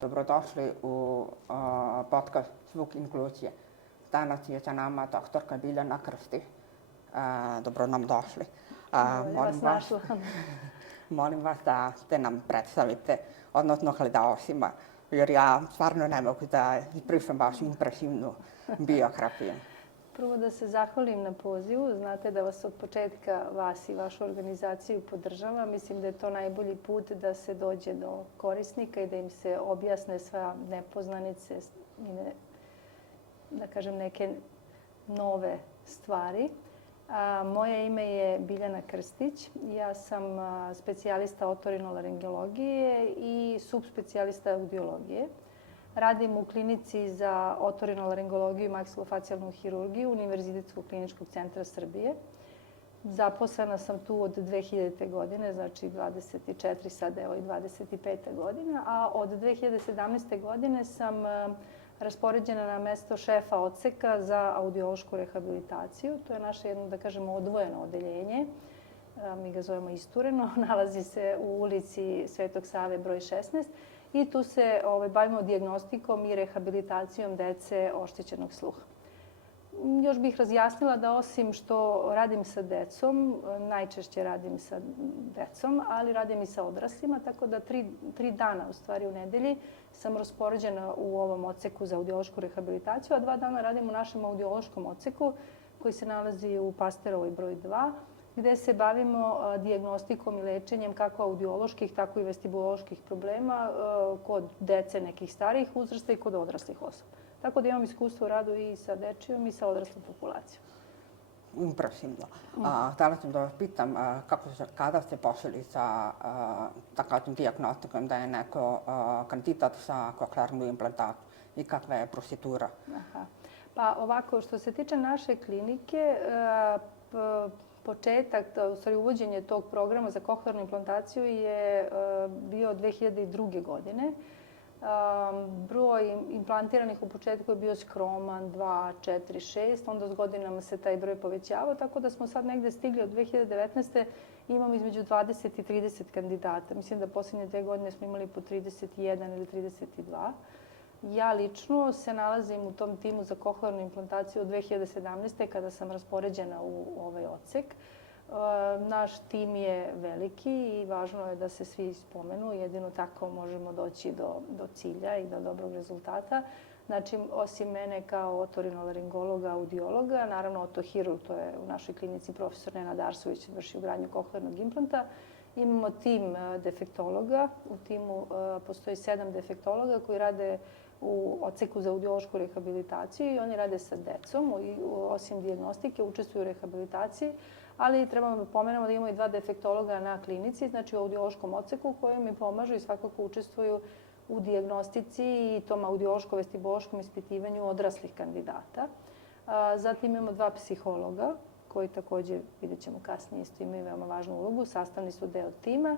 Dobrodošli u podcast Zvuk inkluzije. Danas je sa nama doktorka Biljana Krstić. Dobro nam došli. Molim vas da se nam predstavite, odnosno gledaocima, jer ja stvarno ne mogu da izbrišem vašu impresivnu biografiju. Prvo da se zahvalim na pozivu. Znate da vas od početka, vas i vašu organizaciju podržavam. Mislim da je to najbolji put da se dođe do korisnika i da im se objasne sva nepoznanice i da kažem neke nove stvari. Moje ime je Biljana Krstić. Ja sam specijalista otorinolaringologije i subspecijalista audiologije. Radim u klinici za otorinolaringologiju i maksilofacijalnu hirurgiju Univerzitetskog kliničkog centra Srbije. Zaposlena sam tu od 2000. godine, znači 24, sad evo i 25. godina, a od 2017. godine sam raspoređena na mesto šefa odseka za audiološku rehabilitaciju. To je naše jedno, da kažemo, odvojeno odeljenje. Mi ga zovemo istureno. Nalazi se u ulici Svetog Save broj 16. I tu se bavimo dijagnostikom i rehabilitacijom dece oštećenog sluha. Još bih razjasnila da osim što radim sa decom, najčešće radim sa decom, ali radim i sa odraslima, tako da tri dana u stvari u nedelji sam raspoređena u ovom odseku za audiološku rehabilitaciju, a 2 dana radim u našem audiološkom odseku koji se nalazi u Pasterovoj broj 2, gde se bavimo dijagnostikom i lečenjem kako audioloških, tako i vestibuloloških problema kod dece nekih starijih uzrasta i kod odraslih osoba. Tako da imam iskustvo u radu i sa dečijom i sa odraslom populacijom. Impresivno. Htjela sam da vas pitam kada ste počeli sa takvim dijagnostikom da je neko kandidat za koklearnu implantaciju i kakva je procedura? Pa ovako, što se tiče naše klinike, početak, u stvari uvođenje tog programa za koklearnu implantaciju je bio 2002. godine. Broj implantiranih u početku je bio skroman, 2, 4, 6, onda s godinama se taj broj povećavao, tako da smo sad negde stigli od 2019. Imamo između 20 i 30 kandidata. Mislim da posljednje 2 godine smo imali po 31 ili 32. Ja lično se nalazim u tom timu za koklearnu implantaciju od 2017. kada sam raspoređena u ovaj odsek. Naš tim je veliki i važno je da se svi spomenu. Jedino tako možemo doći do cilja i do dobrog rezultata. Znači, osim mene kao otorinolaringologa, audiologa, naravno otohirurg, to je u našoj klinici profesor Nenad Arsović, vrši ugradnju koklearnog implanta. Imamo tim defektologa. U timu postoji 7 defektologa koji rade u odseku za audiološku rehabilitaciju i oni rade sa decom. Osim dijagnostike, učestvuju u rehabilitaciji, ali trebamo da pomenemo da imamo i 2 defektologa na klinici, znači u audiološkom odseku koji mi pomažu i svakako učestvuju u dijagnostici i tom audiološko-vestibološkom ispitivanju odraslih kandidata. Zatim imamo 2 psihologa koji također, vidjet ćemo kasnije, isto imaju veoma važnu ulogu, sastavni su deo tima.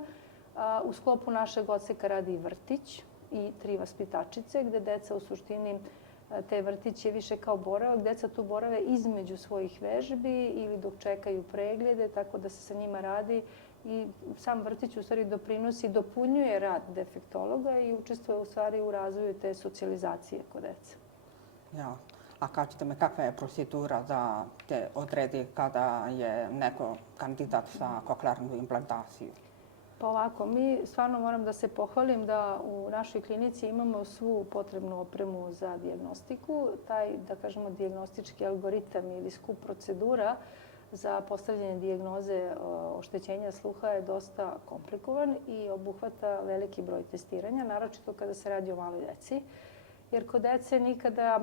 U sklopu našeg odseka radi i vrtić i 3 vaspitačice, gde deca u suštini, te vrtiće više kao boravak, deca tu borave između svojih vežbi ili dok čekaju preglede, tako da se sa njima radi i sam vrtić u stvari doprinosi, dopunjuje rad defektologa i učestvuje u stvari u razvoju te socijalizacije kod dece. Ja. A kažete mi kakva je procedura da te odredi kada je neko kandidat za koklearnu implantaciju? Pa ovako, mi stvarno moram da se pohvalim da u našoj klinici imamo svu potrebnu opremu za dijagnostiku. Taj, da kažemo, dijagnostički algoritam ili skup procedura za postavljanje dijagnoze oštećenja sluha je dosta komplikovan i obuhvata veliki broj testiranja, naročito kada se radi o maloj deci. Jer kod dece nikada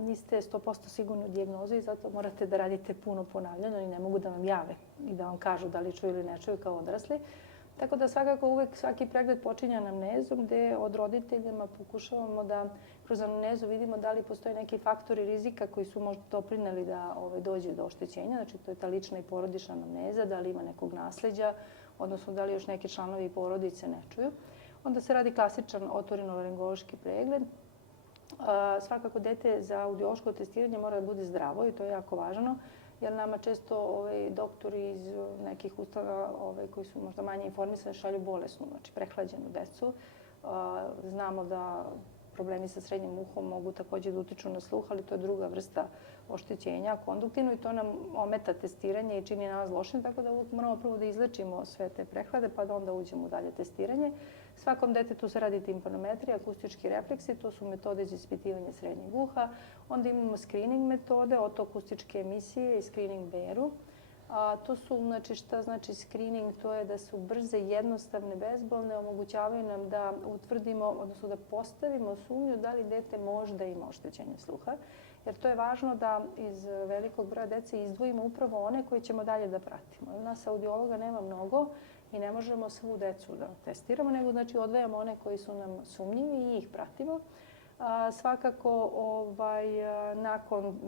niste 100% sigurni u dijagnozu i zato morate da radite puno ponavljanja. Oni ne mogu da vam jave i da vam kažu da li čuju ili ne čuju kao odrasli. Tako da svakako uvek svaki pregled počinje anamnezom gde od roditeljima pokušavamo da kroz anamnezu vidimo da li postoje neki faktori rizika koji su možda doprineli da dođe do oštećenja. Znači to je ta lična i porodična anamneza, da li ima nekog nasleđa, odnosno da li još neki članovi porodice ne čuju. Onda se radi klasičan otorinolaringološki pregled. Svakako dete za audiološko testiranje mora da bude zdravo i to je jako važno. Jer nama često doktori iz nekih ustanova koji su možda manje informisani šalju bolesnu, znači prehlađenu decu. Znamo da problemi sa srednjim uhom mogu također da utiču na sluh, ali to je druga vrsta oštećenja, konduktivno, i to nam ometa testiranje i čini nas lošim, tako da uvijek moramo prvo da izlečimo sve te prehlade, pa da onda uđemo u dalje testiranje. Svakom detetu se radi timpanometrija, akustički refleksi, to su metode za ispitivanje srednjeg uha. Onda imamo screening metode, otoakustičke emisije i screening beru. To su, znači, šta znači screening? To je da su brze, jednostavne, bezbolne, omogućavaju nam da utvrdimo, odnosno da postavimo sumnju da li dete možda ima oštećenje sluha. Jer to je važno da iz velikog broja dece izdvojimo upravo one koje ćemo dalje da pratimo. Nas audiologa nema mnogo i ne možemo svu decu da testiramo, nego znači odvajamo one koji su nam sumnjivi i ih pratimo. Svakako, nakon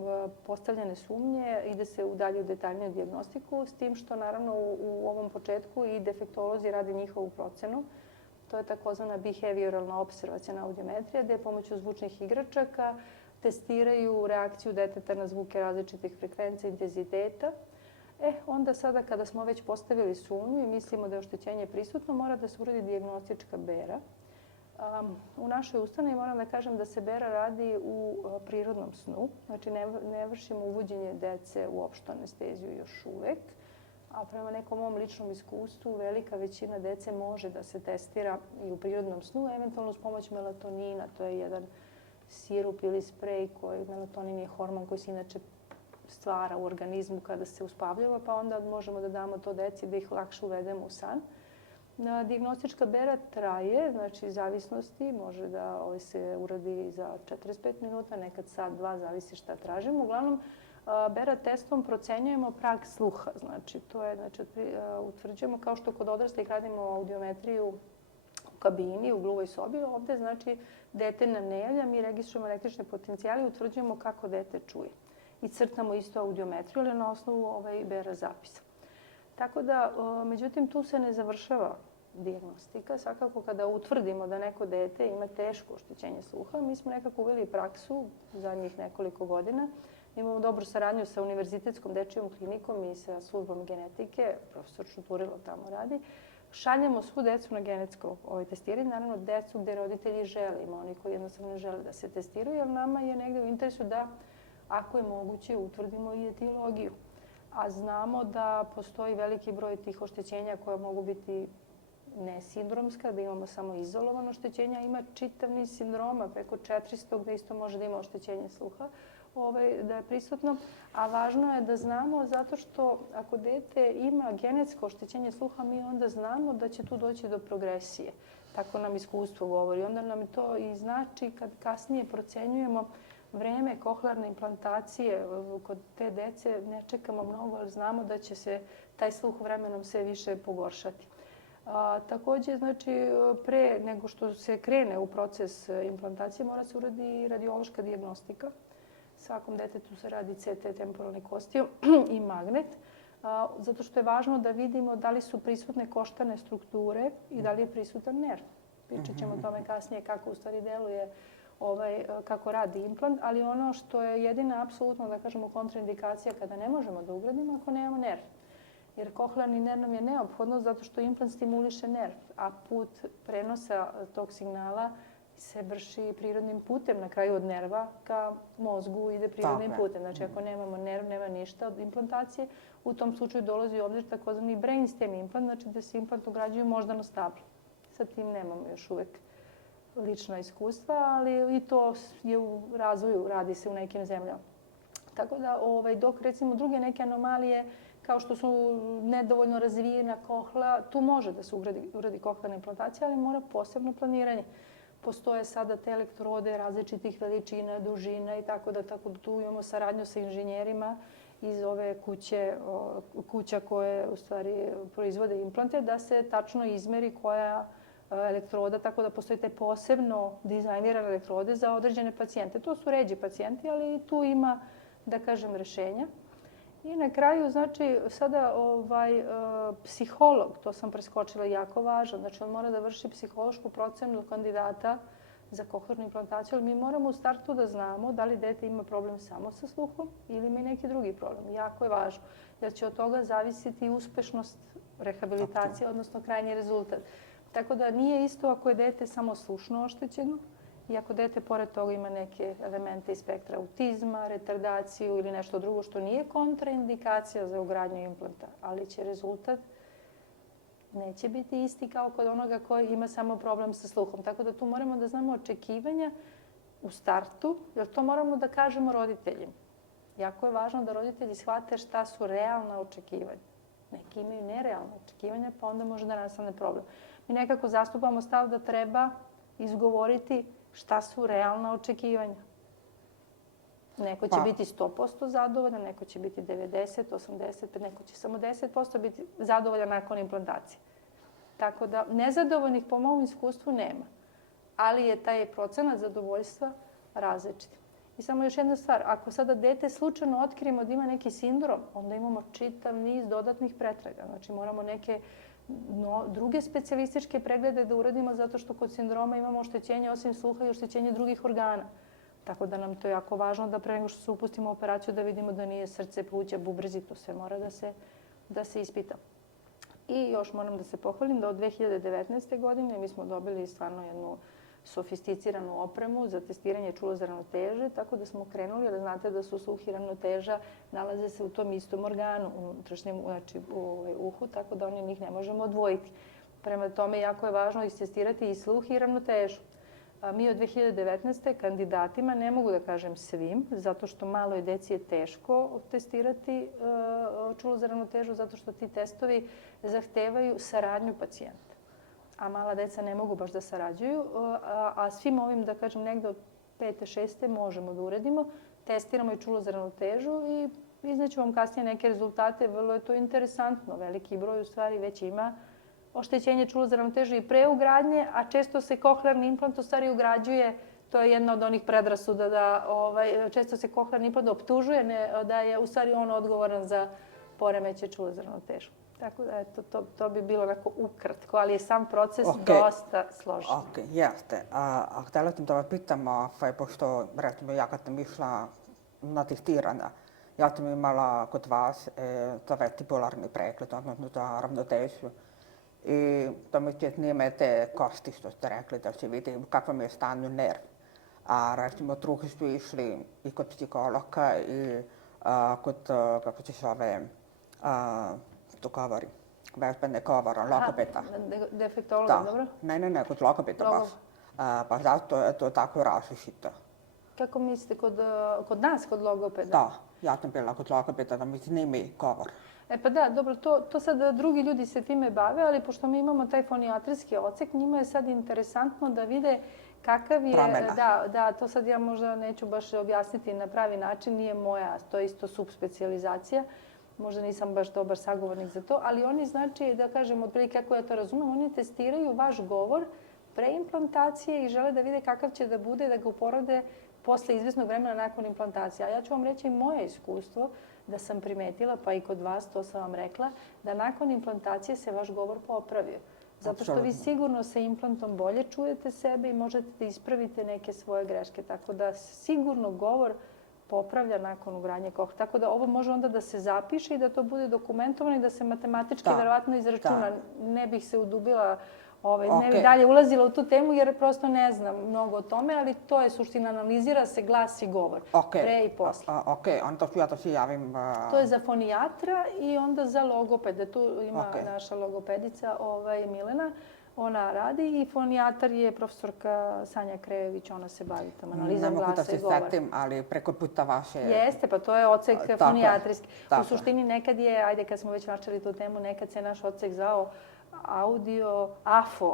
postavljene sumnje ide se u dalje u detaljniju dijagnostiku, s tim što naravno u ovom početku i defektolozi rade njihovu procenu. To je takozvana behavioralna observaciona audiometrija, gde pomoću zvučnih igračaka testiraju reakciju deteta na zvuke različitih frekvencija i intenziteta. Onda sada kada smo već postavili sumnju i mislimo da je oštećenje prisutno, mora da se uradi dijagnostička bera. U našoj ustanovi moram da kažem da se bera radi u prirodnom snu. Znači ne vršimo uvođenje dece u opštu anesteziju još uvek. A prema nekom mom ličnom iskustvu velika većina dece može da se testira i u prirodnom snu, eventualno uz pomoć melatonina. To je jedan sirup ili sprej koji, melatonin je hormon koji se inače stvara u organizmu kada se uspavljava, pa onda možemo da damo to deci da ih lakše uvedemo u san. Dijagnostička bera traje, znači zavisnosti, može da se uradi za 45 minuta, nekad sat, dva, zavisi šta tražimo. Uglavnom, bera testom procenjujemo prag sluha, znači to je, utvrđujemo kao što kod odraslih radimo audiometriju u kabini, u gluvoj sobi, ovde znači dete nam ne javlja, mi registrujemo električne potencijale i utvrđujemo kako dete čuje. I crtamo isto audiometriju, ali na osnovu bera zapisa. Tako da, međutim, tu se ne završava dijagnostika. Svakako kada utvrdimo da neko dete ima teško oštećenje sluha, mi smo nekako uveli praksu zadnjih nekoliko godina. Imamo dobru saradnju sa Univerzitetskom dečijom klinikom i sa službom genetike, profesor Šuturilo tamo radi. Šaljemo svu decu na genetsko testiranje, naravno decu gde roditelji žele, ima oni koji jednostavno ne žele da se testiraju, jer nama je negde u interesu da, ako je moguće, utvrdimo i etiologiju. A znamo da postoji veliki broj tih oštećenja koja mogu biti nesindromska, da imamo samo izolovano oštećenje, a ima čitav niz sindroma, preko 400 gde isto može da ima oštećenje sluha, da je prisutno. A važno je da znamo zato što ako dete ima genetsko oštećenje sluha, mi onda znamo da će tu doći do progresije. Tako nam iskustvo govori. Onda nam to i znači kad kasnije procenjujemo vreme kohlearne implantacije kod te dece, ne čekamo mnogo, ali znamo da će se taj sluh vremenom sve više pogoršati. Također, znači, pre nego što se krene u proces implantacije, mora se uraditi radiološka dijagnostika. Svakom detetu se radi CT temporalni kostiju i magnet, zato što je važno da vidimo da li su prisutne koštane strukture i da li je prisutan nerv. Pričat ćemo o tome kasnije kako u stvari deluje kako radi implant, ali ono što je jedina apsolutno, da kažemo, kontraindikacija kada ne možemo da ugradimo ako nemamo nerv. Jer kohlearni nerv nam je neophodno zato što implant stimuliše nerv, a put prenosa tog signala se vrši prirodnim putem. Na kraju od nerva ka mozgu ide prirodnim putem. Znači ako nemamo nerv, nema ništa od implantacije. U tom slučaju dolazi u obzir takozvani brainstem implant, znači da se implant ugrađuje u moždano stablo. Sa tim nemamo još uvek lična iskustva, ali i to je u razvoju, radi se u nekim zemljama. Tako da dok recimo druge neke anomalije kao što su nedovoljno razvijena kohlea, tu može da se uradi kohlearna implantacija, ali mora posebno planiranje. Postoje sada te elektrode različitih veličina, dužina i tako da tu imamo saradnju sa inženjerima iz ove kuća koje u stvari proizvode implante, da se tačno izmeri koja elektroda, tako da postoje te posebno dizajnirane elektrode za određene pacijente. To su ređi pacijenti, ali tu ima, da kažem, rešenja. I na kraju, znači, sada psiholog, to sam preskočila, jako važan. Znači, on mora da vrši psihološku procenu kandidata za kohlearnu implantaciju, ali mi moramo u startu da znamo da li dete ima problem samo sa sluhom ili ima i neki drugi problem. Jako je važno, jer će od toga zavisiti uspešnost rehabilitacije, odnosno krajnji rezultat. Tako da nije isto ako je dete samo slušno oštećeno i ako dete pored toga ima neke elemente iz spektra autizma, retardaciju ili nešto drugo što nije kontraindikacija za ugradnju implanta, ali će rezultat neće biti isti kao kod onoga koji ima samo problem sa sluhom. Tako da tu moramo da znamo očekivanja u startu, jer to moramo da kažemo roditeljima. Jako je važno da roditelji shvate šta su realna očekivanja. Neki imaju nerealna očekivanja, pa onda može da nastane problem. Mi nekako zastupamo stav da treba izgovoriti šta su realna očekivanja. Neko će biti 100% zadovoljan, neko će biti 90, 80, neko će samo 10% biti zadovoljan nakon implantacije. Tako da nezadovoljnih po mom iskustvu nema. Ali je taj procenat zadovoljstva različit. I samo još jedna stvar, ako sada dete slučajno otkrijemo da ima neki sindrom, onda imamo čitav niz dodatnih pretraga. Znači moramo neke druge specijalističke preglede da uradimo zato što kod sindroma imamo oštećenje osim sluha i oštećenje drugih organa. Tako da nam to je jako važno da pre nego što se upustimo u operaciju da vidimo da nije srce, pluća, bubrezi, to sve mora da se ispita. I još moram da se pohvalim da od 2019. godine mi smo dobili stvarno jednu sofisticiranu opremu za testiranje čula za ravnoteže, tako da smo krenuli, jer znate da su sluh i ravnoteža nalaze se u tom istom organu, unutrašnjem, znači u uhu, tako da njih ne možemo odvojiti. Prema tome, jako je važno istestirati i sluh i ravnotežu. Mi od 2019. kandidatima, ne mogu da kažem svim, zato što maloj deci je teško testirati čulo za ravnotežu, zato što ti testovi zahtevaju saradnju pacijenta. A mala deca ne mogu baš da sarađuju, a svim ovim, da kažem, negde od 5. 6. možemo da uredimo. Testiramo i čulo za ravnotežu i izneću vam kasnije neke rezultate. Vrlo je to interesantno. Veliki broj u stvari već ima oštećenje čula za ravnotežu i pre ugradnje, a često se kohlearni implant u stvari ugrađuje, to je jedna od onih predrasuda da često se kohlearni implant optužuje da je u stvari on odgovoran za poremeće čula za ravnotežu. Tako da, eto, to bi bilo onako ukratko, ali je sam proces dosta složen. Ok, jeste. A htjela sam da vas pitam, pošto, recimo, ja kad sam išla na testiranja, ja sam imala kod vas za vestibularni pregled, odnosno za ravnotežu. I to mi će snime te kosti, što ste rekli, da se vidi u kakvom je stanju nerv. A recimo, drugi su išli i kod psihologa i kod, kako se zove, to govori, vežbene govora, logopeda. Defektologa, dobro? Ne, kod logopeda baš. Pa zato je to tako različito. Kako mislite, kod nas, kod logopeda? Da, ja sam bila kod logopeda da mi snimi govor. Pa da, dobro, to sad drugi ljudi se time bave, ali pošto mi imamo taj fonijatrijski odsek, njima je sad interesantno da vide kakav je... Promena. Da, to sad ja možda neću baš objasniti na pravi način, nije moja, to je isto subspecijalizacija. Možda nisam baš dobar sagovornik za to, ali oni znači, da kažem, otprilike kako ja to razumem, oni testiraju vaš govor pre implantacije i žele da vide kakav će da bude, da ga uporede posle izvesnog vremena nakon implantacije. A ja ću vam reći moje iskustvo da sam primetila, pa i kod vas, to sam vam rekla, da nakon implantacije se vaš govor popravio. Zato što vi sigurno sa implantom bolje čujete sebe i možete da ispravite neke svoje greške. Tako da sigurno govor popravlja nakon ugradnje kohe. Tako da ovo može onda da se zapiše i da to bude dokumentovano i da se matematički verovatno izračuna. Ne bih se udubila, ne bih dalje ulazila u tu temu jer prosto ne znam mnogo o tome, ali to je suština, analizira se glas i govor. Pre i posle. Ok, onda ću ja da se javim... To je za fonijatra i onda za logopede. Tu ima naša logopedica Milena. Ona radi i fonijatar je profesorka Sanja Krejević, ona se bavi tom analizom glasa i govora. Ne mogu da se setim, ali preko puta vaše... Jeste, pa to je odsek fonijatrijski. U suštini nekad je, ajde kad smo već načeli tu temu, nekad se naš odsek zvao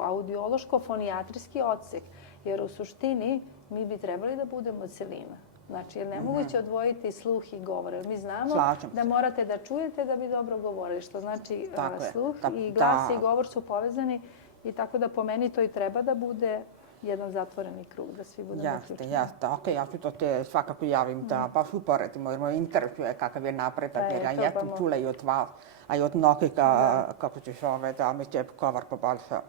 audiološko-fonijatrijski odsek. Jer u suštini mi bi trebali da budemo celina. Znači, jer nemoguće odvojiti sluh i govor. Jer mi znamo da morate da čujete da bi dobro govorili. Što znači sluh i glas i govor su povezani. I tako da po meni to i treba da bude jedan zatvoreni krug, da svi budemo uključeni. Jeste. Ok, ja ću to te svakako javim da baš uporedimo, jer me interesuje kakav je napredak, jer ja jesam čula i od vas, a i od mnogih, kako se zove, da mi će govor poboljšao.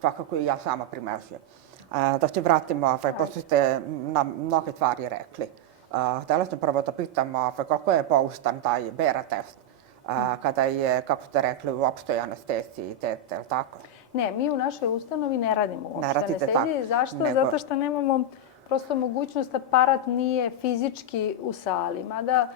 Svakako i ja sama primećujem. Da se vratimo, pošto ste nam mnoge stvari rekli. Htjela sam prvo da pitam koliko je pouzdan taj Bera test, kada je, kako ste rekli, u opštoj anesteziji dete, tako? Ne, mi u našoj ustanovi ne radimo uopšte radite anestezije. tako, Zašto? nego- Zato što nemamo prosto mogućnost, aparat nije fizički u sali. Mada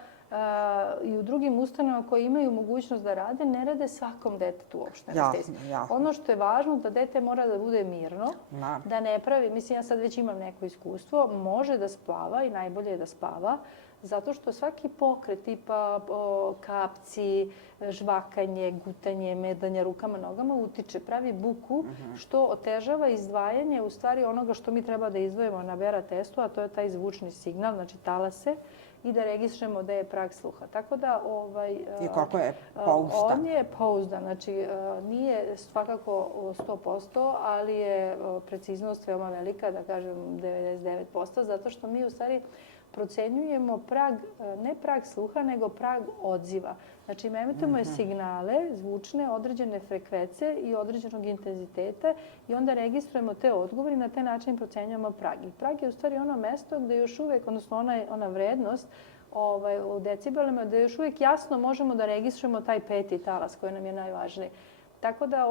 i u drugim ustanovama koje imaju mogućnost da rade, ne rade svakom detetu uopšte anesteziju. Jasno. Ono što je važno da dete mora da bude mirno, Da. da ne pravi, mislim ja sad već imam neko iskustvo, može da spava i najbolje je da spava, zato što svaki pokret tipa kapci, žvakanje, gutanje, medanje rukama, nogama utiče, pravi buku, što otežava izdvajanje u stvari onoga što mi treba da izdvojimo na Bera testu, a to je taj zvučni signal, znači talase, i da registrujemo da je prag sluha. Tako da I koliko je pouzdan? On je pouzdan, znači nije svakako 100%, ali je preciznost veoma velika, da kažem 99%, zato što mi u stvari procenjujemo prag, ne prag sluha, nego prag odziva. Znači, emitujemo signale zvučne, određene frekvence i određenog intenziteta i onda registrujemo te odgovore i na taj način procenjujemo prag. I prag je u stvari ono mesto gde još uvek, odnosno ona vrednost u decibelima, gde još uvek jasno možemo da registrujemo taj peti talas koji nam je najvažniji. Tako da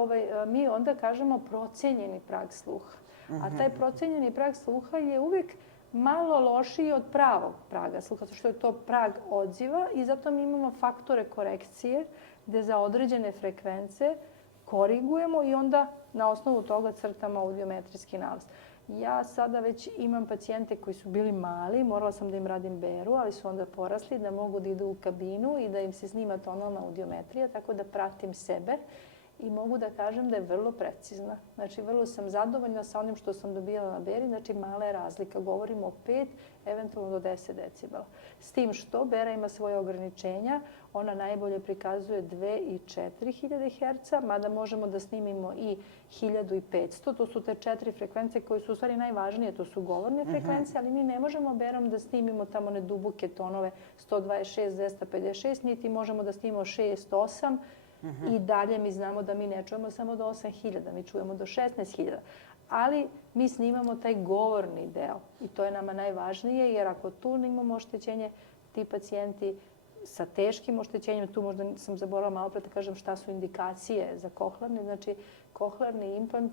mi onda kažemo procenjeni prag sluha. A taj procenjeni prag sluha je uvek malo lošiji od pravog praga sluha, zato što je to prag odziva i zato mi imamo faktore korekcije gde za određene frekvence korigujemo i onda na osnovu toga crtamo audiometrijski nalaz. Ja sada već imam pacijente koji su bili mali, morala sam da im radim beru, ali su onda porasli da mogu da idu u kabinu i da im se snima tonalna audiometrija, tako da pratim sebe. I mogu da kažem da je vrlo precizna. Znači, vrlo sam zadovoljna sa onim što sam dobijala na beri. Znači, mala je razlika. Govorimo o 5, eventualno do 10 decibela. S tim što bera ima svoje ograničenja. Ona najbolje prikazuje 2 i 4000 Hz, mada možemo da snimimo i 1500. To su te 4 frekvencije koje su u stvari najvažnije. To su govorne frekvencije, ali mi ne možemo berom da snimimo tamo one duboke tonove 126, 256, niti možemo da snimimo 6, 8. I dalje mi znamo da mi ne čujemo samo do 8000, mi čujemo do 16000. Ali mi snimamo taj govorni deo i to je nama najvažnije, jer ako tu imamo oštećenje, ti pacijenti sa teškim oštećenjem, tu možda sam zaboravila malo pre da kažem šta su indikacije za kohlarni. Znači, kohlarni implant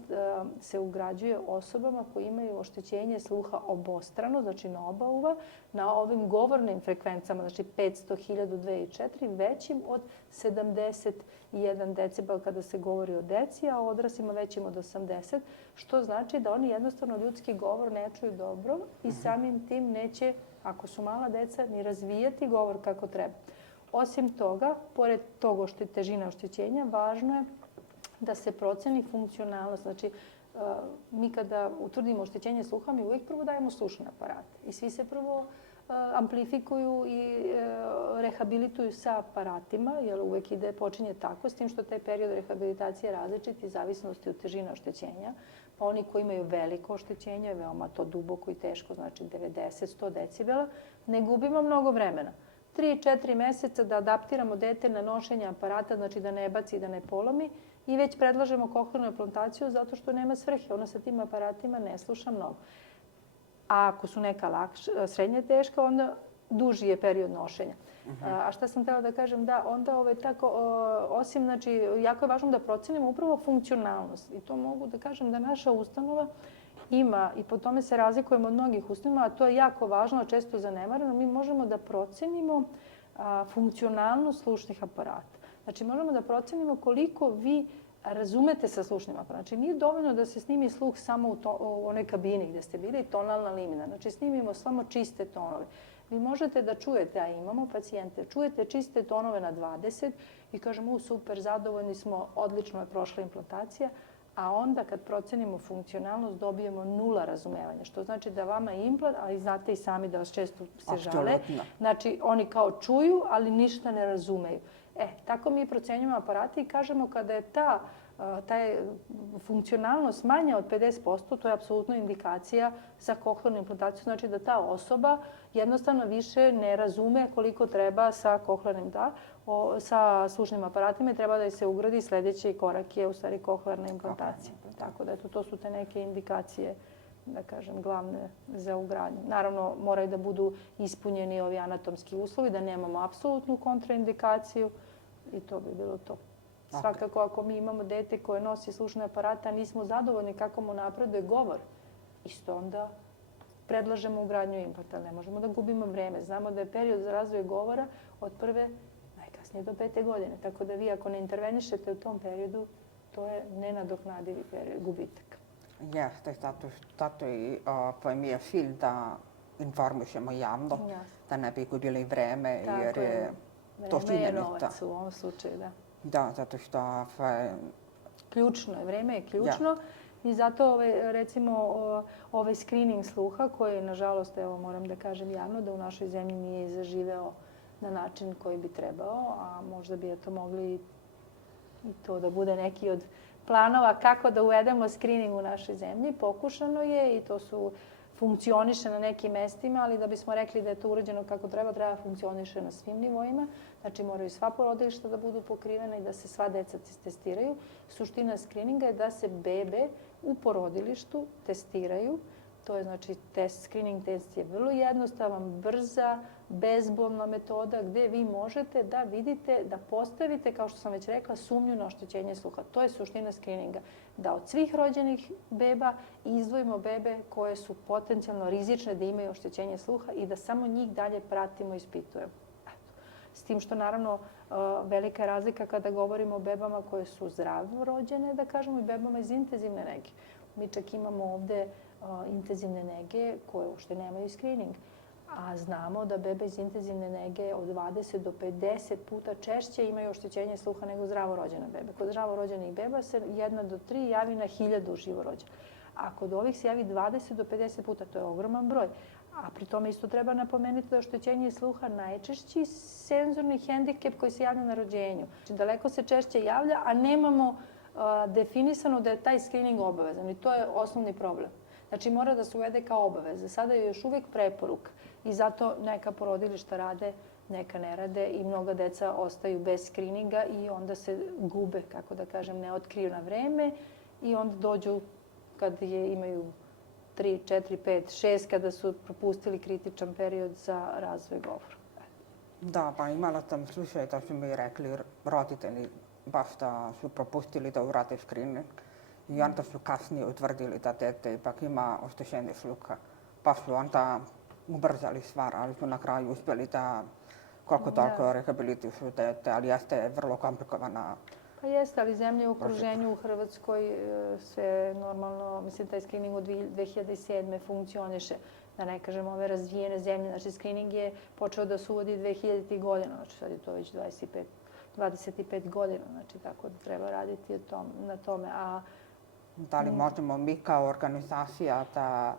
se ugrađuje osobama koji imaju oštećenje sluha obostrano, znači na oba uva, na ovim govornim frekvencama, znači 500, 1000, 2 i 4, većim od 71 decibel kada se govori o deci, a odraslima većim od 80, što znači da oni jednostavno ljudski govor ne čuju dobro i samim tim neće, ako su mala deca, ni razvijati govor kako treba. Osim toga, pored tog težine oštećenja, važno je da se proceni funkcionalnost. Znači, mi kada utvrdimo oštećenje sluha, mi uvijek prvo dajemo slušne aparate. I svi se prvo amplifikuju i rehabilituju sa aparatima, jer uvijek počinje tako, s tim što taj period rehabilitacije je različit i zavisnosti od težine oštećenja. Pa oni koji imaju veliko oštećenje, veoma to duboko i teško, znači 90-100 decibela, ne gubimo mnogo vremena. 3-4 meseca da adaptiramo dete na nošenje aparata, znači da ne baci i da ne polomi, i već predlažemo kohlarnu implantaciju zato što nema svrhe. Ona sa tim aparatima ne sluša mnogo. A ako su neka srednje teška, onda duži je period nošenja. A šta sam htjela da kažem? Da, onda osim, znači, jako je važno da procenimo upravo funkcionalnost. I to mogu da kažem da naša ustanova ima, i po tome se razlikujemo od mnogih ustanova, a to je jako važno, a često zanemareno, mi možemo da procenimo funkcionalnost slušnih aparata. Znači, možemo da procenimo koliko vi razumete sa slušnim aparatom. Znači, nije dovoljno da se snimi sluh samo u onoj kabini gdje ste bili, tonalna limina. Znači, snimimo samo čiste tonove. Vi možete da čujete, a imamo pacijente, čujete čiste tonove na 20 i kažemo, super, zadovoljni smo, odlično je prošla implantacija, a onda kad procenimo funkcionalnost dobijemo 0 razumevanja, što znači da vama implant, ali znate i sami da vas često se žale, znači oni kao čuju, ali ništa ne razumeju. Tako mi procenjujemo aparate i kažemo kada je ta funkcionalnost manja od 50%, to je apsolutno indikacija za kohlarnu implantaciju. Znači da ta osoba jednostavno više ne razume koliko treba sa kohlarnim, sa slušnim aparatima i treba da se ugradi. Sljedeći korak je u stvari kohlarna implantacija. Tako da to su te neke indikacije, da kažem, glavne za ugradnju. Naravno, moraju da budu ispunjeni ovi anatomski uslovi, da nemamo apsolutnu kontraindikaciju i to bi bilo to. Svakako ako mi imamo dete koje nosi slušne aparate, a nismo zadovoljni kako mu napreduje govor, isto onda predlažemo ugradnju implanta. Ne možemo da gubimo vreme. Znamo da je period za razvoj govora od 1. najkasnije do 5. godine. Tako da vi ako ne intervenišete u tom periodu, to je nenadoknadivi gubitak. Jeste, zato i mi je cilj da informišemo javno, da ne bi gubili vreme, jer je to činjenica. Vreme je novac u ovom slučaju, da. Da, zato što... Ključno je, vreme je ključno. I zato, recimo, ovaj screening sluha, koji, nažalost, evo moram da kažem javno, da u našoj zemlji nije zaživeo na način koji bi trebao, a možda bi to mogli i to da bude neki od planova kako da uvedemo screening u našoj zemlji. Pokušano je i to funkcioniše na nekim mestima, ali da bismo rekli da je to urađeno kako treba funkcioniše na svim nivoima. Znači moraju sva porodilišta da budu pokrivena i da se sva deca testiraju. Suština screeninga je da se bebe u porodilištu testiraju. To je znači screening test je vrlo jednostavan, brza, bezbolna metoda gde vi možete da vidite, da postavite, kao što sam već rekla, sumnju na oštećenje sluha. To je suština screeninga. Da od svih rođenih beba izdvojimo bebe koje su potencijalno rizične da imaju oštećenje sluha i da samo njih dalje pratimo i ispitujemo. S tim što naravno velika je razlika kada govorimo o bebama koje su zdravo rođene, da kažemo, i bebama iz intenzivne nege. Mi čak imamo ovde intenzivne nege koje uopšte nemaju screening. A znamo da bebe iz intenzivne nege od 20 do 50 puta češće imaju oštećenje sluha nego zdravo-rođena bebe. Kod zdravo-rođenih beba se 1 do 3 javi na 1000 živorođena. A kod ovih se javi 20 do 50 puta, to je ogroman broj. A pri tome isto treba napomenuti da je oštećenje sluha najčešći senzorni hendikep koji se javlja na rođenju. Znači, daleko se češće javlja, a nemamo definisano da je taj screening obavezan i to je osnovni problem. Znači mora da se uvede kao obaveza. Sada je još uvijek preporuka i zato neka porodilišta rade, neka ne rade i mnoga deca ostaju bez screeninga i onda se gube, kako da kažem, ne otkriju na vreme i onda dođu kad imaju 3, 4, 5, 6, kada su propustili kritičan period za razvoj govora. Da, pa imala sam slučaj da su mi rekli roditelji baš da su propustili da urade screening i onda su kasnije utvrdili da dete ipak ima oštećenje sluha. Pa su onda ubrzali stvar, ali su na kraju uspjeli da koliko toliko rehabilitišu dete, ali jeste vrlo komplikovana. Pa jeste, ali zemlje u okruženju u Hrvatskoj sve normalno, mislim, taj screening od 2007. funkcioniše. Da ne kažem ove razvijene zemlje, znači screening je počeo da se uvodi 2000. godina, znači sad je to već 25 godina, znači tako da treba raditi na tome. Da li možemo mi kao organizacija da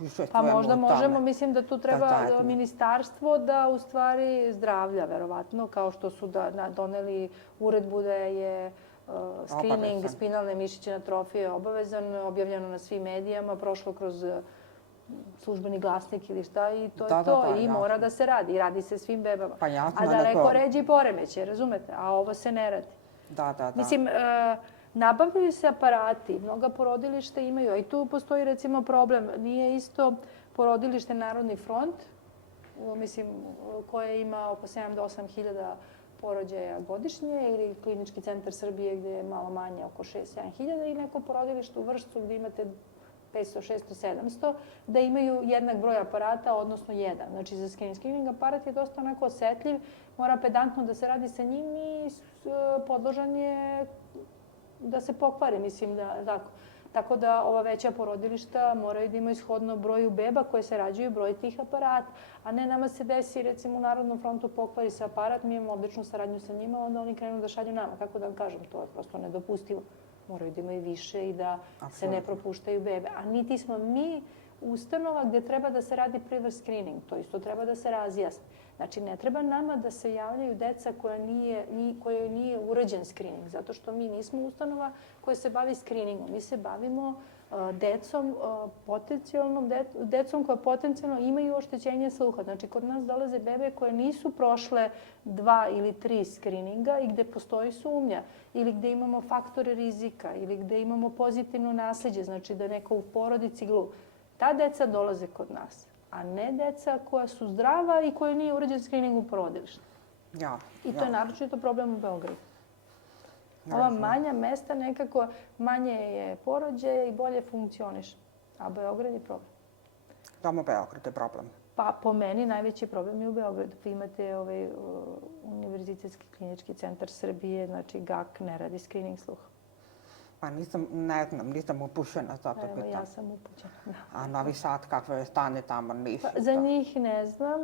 učestvujemo pa možda u tome? Možemo, mislim da tu treba ministarstvo da u stvari zdravlja, verovatno, kao što su doneli uredbu da je screening spinalne mišićne atrofije obavezan, objavljeno na svim medijama, prošlo kroz službeni glasnik ili šta i to je to. I mora da se radi. I radi se svim bebama. A daleko ređe i poremeće, razumete? A ovo se ne radi. Da. Mislim, nabavljaju se aparati, mnoga porodilište imaju, a i tu postoji recimo problem. Nije isto porodilište Narodni front, mislim, koje ima oko 7 do 8 hiljada porođaja godišnje, ili Klinički centar Srbije gdje je malo manje, oko 6-7 hiljada, i neko porodilište u Vršcu gdje imate 500, 600, 700, da imaju jednak broj aparata, odnosno jedan. Znači, za screening aparat je dosta onako osetljiv, mora pedantno da se radi sa njim i podložan je da se pokvari, mislim da tako. Tako da ova veća porodilišta moraju da imaju shodno broju beba koje se rađaju broj tih aparata, a ne nama se desi, recimo u Narodnom frontu pokvari se aparat, mi imamo odličnu saradnju sa njima, onda oni krenu da šalju nama. Kako da vam kažem, to je prosto nedopustivo. Moraju da imaju više i da se ne propuštaju bebe. A niti smo mi ustanova gdje treba da se radi priver screening. To isto treba da se razjasni. Znači, ne treba nama da se javljaju deca koje nije urađen screening, zato što mi nismo ustanova koja se bavi screeningom. Mi se bavimo decom koja potencijalno imaju oštećenje sluha. Znači, kod nas dolaze bebe koje nisu prošle 2 ili 3 screeninga i gde postoji sumnja, ili gde imamo faktore rizika, ili gde imamo pozitivno nasljeđe, znači da neko u porodici gluv. Ta deca dolaze kod nas, a ne deca koja su zdrava i koja nije urađen screening u porodilištu. I to je naročito problem u Beogradu. Ova manja mesta nekako manje je porođaja i bolje funkcioniše. A Beograd je problem. Samo Beograd je problem. Pa po meni najveći problem je u Beogradu. Vi imate Univerzitetski klinički centar Srbije, znači GAK ne radi screening sluha. Pa nisam upućena, zato Evo, pitam. ja sam upućena, da. A Novi Sad, kakvo je stanje tamo, nisu? Pa, za njih ne znam,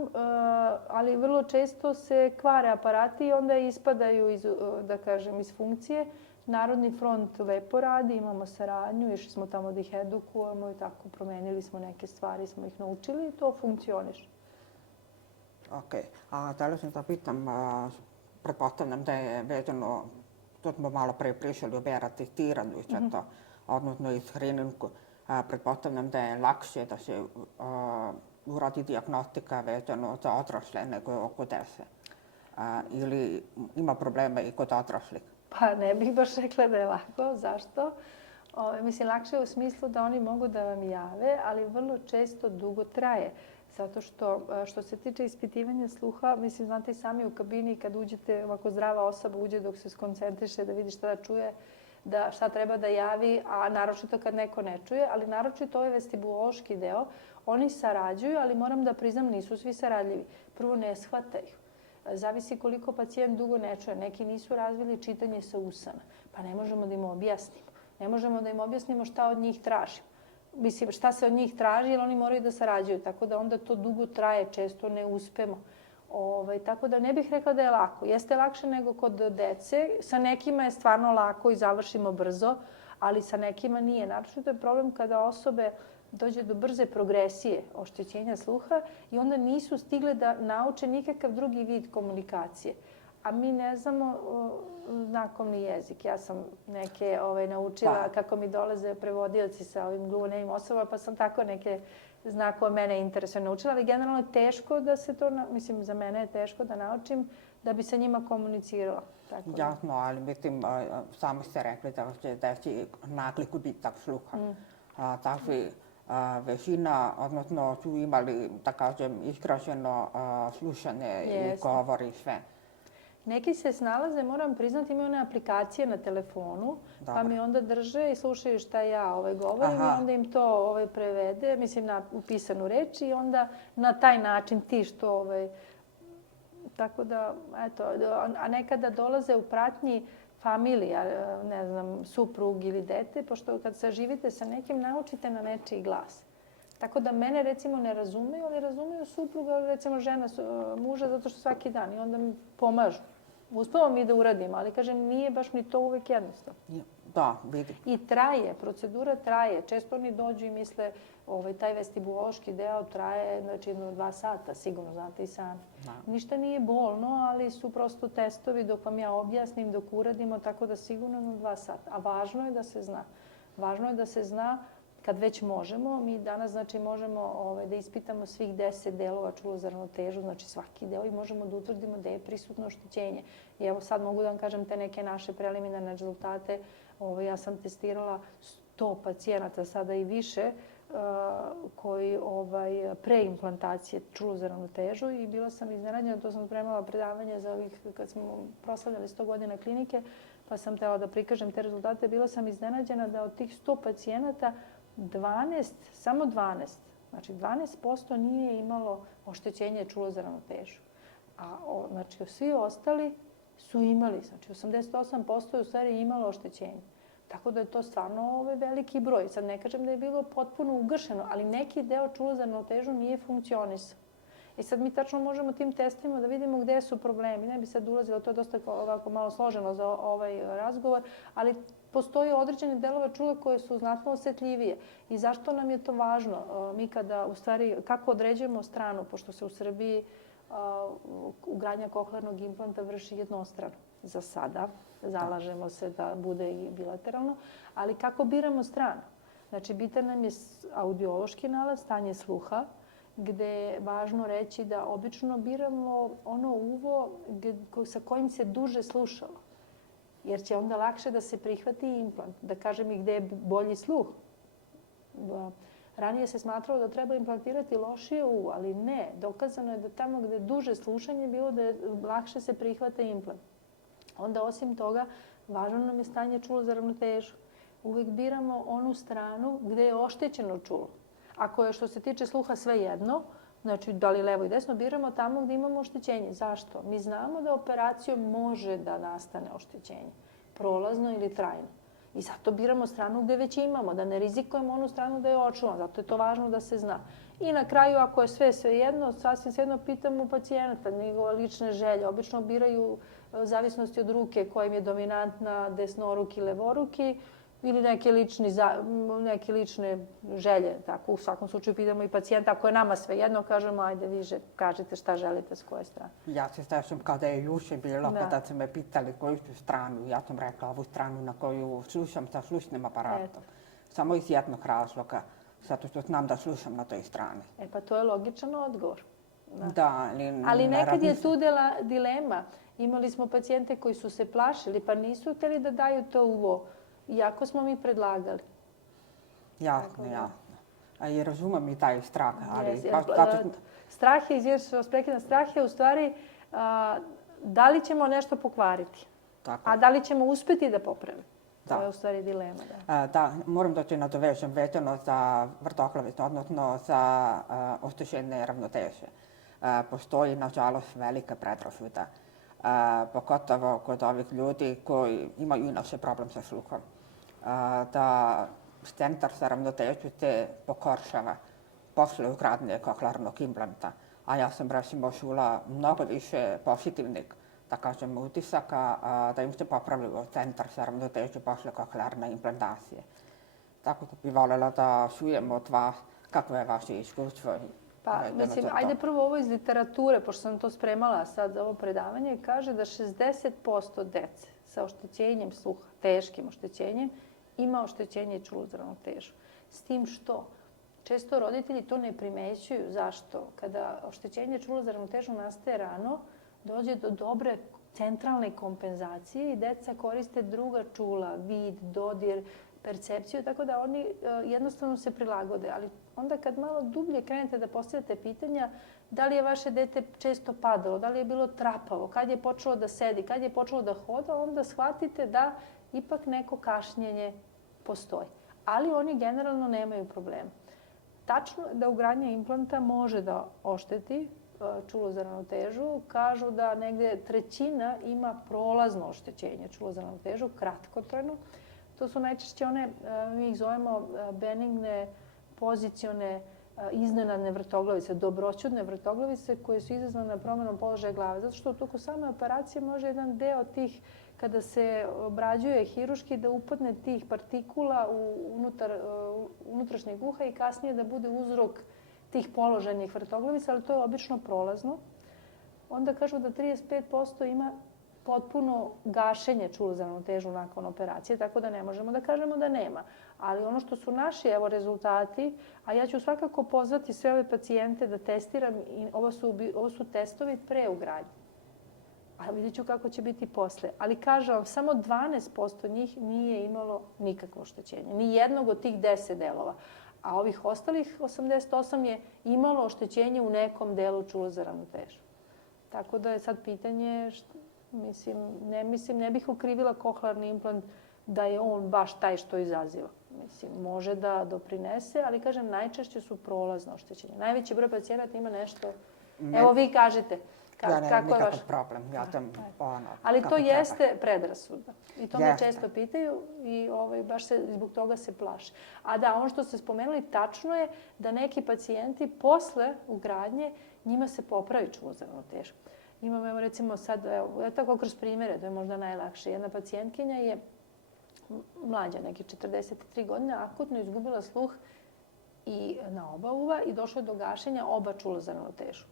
ali vrlo često se kvare aparati i onda ispadaju iz funkcije. Narodni front lepo radi, imamo saradnju, išli smo tamo da ih edukujemo i tako promenili smo neke stvari, smo ih naučili i to funkcioniše. Ok, a htjela sam da pitam, pretpostavljam da je vezano, to smo malo pre pričali o BRA testiranju i sve to, odnosno i screeningu. Pretpostavljam da je lakše da se uradi dijagnostika vezano za odrasle nego kod dece. Ili ima problema i kod odraslih? Pa ne bih baš rekla da je lako. Zašto? Mislim, lakše je u smislu da oni mogu da vam jave, ali vrlo često dugo traje. Zato što se tiče ispitivanja sluha, mislim, znate i sami u kabini kad uđete, ovako zdrava osoba uđe dok se skoncentriše da vidi šta da čuje, da šta treba da javi, a naročito kad neko ne čuje, ali naročito ovaj vestibuloški deo, oni sarađuju, ali moram da priznam nisu svi saradljivi. Prvo ne shvataju. Zavisi koliko pacijent dugo ne čuje. Neki nisu razvili čitanje sa usana, pa ne možemo da im objasnimo. Ne možemo da im objasnimo šta od njih tražimo. Mislim, šta se od njih traži, jer oni moraju da sarađuju. Tako da onda to dugo traje, često ne uspemo. Tako da ne bih rekla da je lako. Jeste lakše nego kod dece. Sa nekima je stvarno lako i završimo brzo, ali sa nekima nije. Naročito je problem kada osobe dođe do brze progresije oštećenja sluha i onda nisu stigle da nauče nikakav drugi vid komunikacije. A mi ne znamo znakovni jezik. Ja sam neke naučila kako mi dolaze prevodioci sa ovim gluvonemim osobama, pa sam tako neke znakove mene interesuje naučila, ali generalno je teško da se to, mislim, za mene je teško da naučim da bi sa njima komunicirala. Jasno, ali mislim, sami ste rekli da će desi nagli gubitak sluha. Takvi većina, odnosno su imali, da kažem, izgrađeno slušanje i govor i sve. Neki se snalaze, moram priznati, imaju one aplikacije na telefonu, pa mi onda drže i slušaju šta ja govorim i onda im to prevede, mislim, u pisanu reč i onda na taj način ti što... Tako da, eto, a nekada dolaze u pratnji familija, ne znam, suprug ili dete, pošto kad se živite sa nekim, naučite na nečiji glas. Tako da mene, recimo, ne razumeju, ali razumeju supruga, recimo žena, muža, zato što svaki dan i onda mi pomažu. Uspemo mi da uradimo, ali kažem, nije baš ni to uvek jednostavno. Da, vidim. I traje, procedura traje. Često oni dođu i misle, taj vestibuloški deo traje, znači, 2 sata, sigurno, znate i sami. Ništa nije bolno, ali su prosto testovi dok vam ja objasnim, dok uradimo, tako da sigurno 2 sata. A važno je da se zna. Važno je da se zna kad već možemo. Mi danas, znači, možemo da ispitamo svih 10 delova čula za ravnotežu, znači svaki deo i možemo da utvrdimo da je prisutno oštećenje. I evo sad mogu da vam kažem te neke naše preliminarne rezultate. Ja sam testirala 100 pacijenata, sada i više, koji pre implantacije čulo za ravnotežu i bila sam iznenađena, to sam spremala predavanje za ovih, kad smo proslavljali 100 godina klinike, pa sam htjela da prikažem te rezultate, bila sam iznenađena da od tih 100 pacijenata 12, samo 12, znači 12% nije imalo oštećenje čula za ravnotežu. A znači svi ostali su imali, znači 88% je u stvari imalo oštećenje. Tako da je to stvarno veliki broj. Sad ne kažem da je bilo potpuno ugršeno, ali neki deo čula za ravnotežu nije funkcionisao. I sad mi tačno možemo tim testima da vidimo gde su problemi. Ne bi sad ulazila, to je dosta ovako malo složeno za ovaj razgovor, ali postoje određene delove čula koje su znatno osetljivije. I zašto nam je to važno? Mi kada, u stvari, kako određujemo stranu, pošto se u Srbiji ugradnja kohlearnog implanta vrši jednostrano za sada. Zalažemo se da bude i bilateralno. Ali kako biramo stranu? Znači, bitan nam je audiološki nalaz, stanje sluha, gde je važno reći da obično biramo ono uvo sa kojim se duže slušalo. Jer će onda lakše da se prihvati implant. Da kažem i gde je bolji sluh. Ranije se smatralo da treba implantirati lošije uvo, ali ne. Dokazano je da tamo gde je duže slušanje bilo da je lakše se prihvata implant. Onda osim toga, važno nam je stanje čula za ravnotežu. Uvijek biramo onu stranu gdje je oštećeno čulo. Ako je što se tiče sluha sve jedno, znači da li levo i desno, biramo tamo gdje imamo oštećenje. Zašto? Mi znamo da operacijom može da nastane oštećenje. Prolazno ili trajno. I zato biramo stranu gdje već imamo, da ne rizikujemo onu stranu da je očuvamo. Zato je to važno da se zna. I na kraju, ako je sve jedno, sasvim svejedno pitamo pacijenta, njegove lične želje. Obično biraju u zavisnosti od ruke koja im je dominantna, desnoruki, levoruki, ili neke lične želje. Tako, u svakom slučaju pitamo i pacijenta. Ako je nama sve jedno, kažemo, ajde vi kažete šta želite s koje strane. Ja se sjećam kada je juče bilo, kada su me pitali koju su stranu, ja sam rekla ovu stranu na koju slušam sa slušnim aparatom. Samo iz jednog razloga, zato što znam da slušam na toj strani. Pa to je logičan odgovor. Da, ali nekad je tu dilema. Imali smo pacijente koji su se plašili pa nisu htjeli da daju to uvo. Iako smo mi predlagali. Jasno. A i razumem i taj strah. Strah je u stvari da li ćemo nešto pokvariti, a da li ćemo uspjeti da popravimo. To je u stvari dilema. Da, moram da te nadovežem vezano za vrtoglavicu, odnosno za oštećenje ravnoteže. Postoji, nažalost, velika predrasuda. Pogotovo kod ovih ljudi koji imaju inače problem sa sluhom. Da centar za ravnotežu se pogoršava posle ugradnje koklearnog implanta. A ja sam recimo čula mnogo više pozitivnih, da kažem, utisaka da im se popravio centar za ravnotežu posle koklearne implantacije. Tako da bih voljela da čujem od vas kako je vaše iskustvo. Pa, ajde prvo ovo iz literature, pošto sam to spremala sad za ovo predavanje, kaže da 60% dece sa oštećenjem sluha, teškim oštećenjem, ima oštećenje čula za ravnotežu. S tim što često roditelji to ne primećuju. Zašto? Kada oštećenje čula za ravnotežu nastaje rano, dođe do dobre centralne kompenzacije i deca koriste druga čula, vid, dodir, percepciju, tako da oni jednostavno se prilagode. Ali onda kad malo dublje krenete da postavljate pitanja da li je vaše dete često padalo, da li je bilo trapavo, kad je počelo da sedi, kad je počelo da hoda, onda shvatite da ipak neko kašnjenje postoji. Ali oni generalno nemaju problema. Tačno da ugradnja implanta može da ošteti čulo za ravnotežu. Kažu da negdje trećina ima prolazno oštećenje čulo za ravnotežu, kratkotrajno. To su najčešće one, mi ih zovemo benigne, pozicione, iznenadne vrtoglavice, dobroćudne vrtoglavice koje su izazvane promjenom položaja glave. Zato što u toku same operacije može jedan deo tih, kada se obrađuje hiruški, da upadne tih partikula unutar unutrašnjeg uha i kasnije da bude uzrok tih položajnih vrtoglavica, ali to je obično prolazno. Onda kažu da 35% ima potpuno gašenje čula za ravnotežu nakon operacije, tako da ne možemo da kažemo da nema. Ali ono što su naši rezultati, a ja ću svakako pozvati sve ove pacijente da testiram, ovo su testovi pre ugradnje. A vidjet ću kako će biti posle. Ali kažem vam, samo 12% njih nije imalo nikakvo oštećenje. Ni jednog od tih 10 delova. A ovih ostalih 88 je imalo oštećenje u nekom delu čula za ravnotežu. Tako da je sad pitanje, ne bih ukrivila koklearni implant da je on baš taj što izaziva. Može da doprinese, ali kažem, najčešće su prolazna oštećenja. Najveći broj pacijenata ima nešto. Evo vi kažete. Ja nemam nikakav problem. Ali to jeste predrasuda. I to me često pitaju i baš zbog toga se plaše. A da, ono što ste spomenuli, tačno je da neki pacijenti posle ugradnje njima se popravi čulo za ravnotežu. Imamo recimo sad, tako kroz primjere, to je možda najlakše. Jedna pacijentkinja je mlađa, nekih 43 godine, akutno izgubila sluh i na oba uva i došlo je do gašenja oba čula za ravnotežu.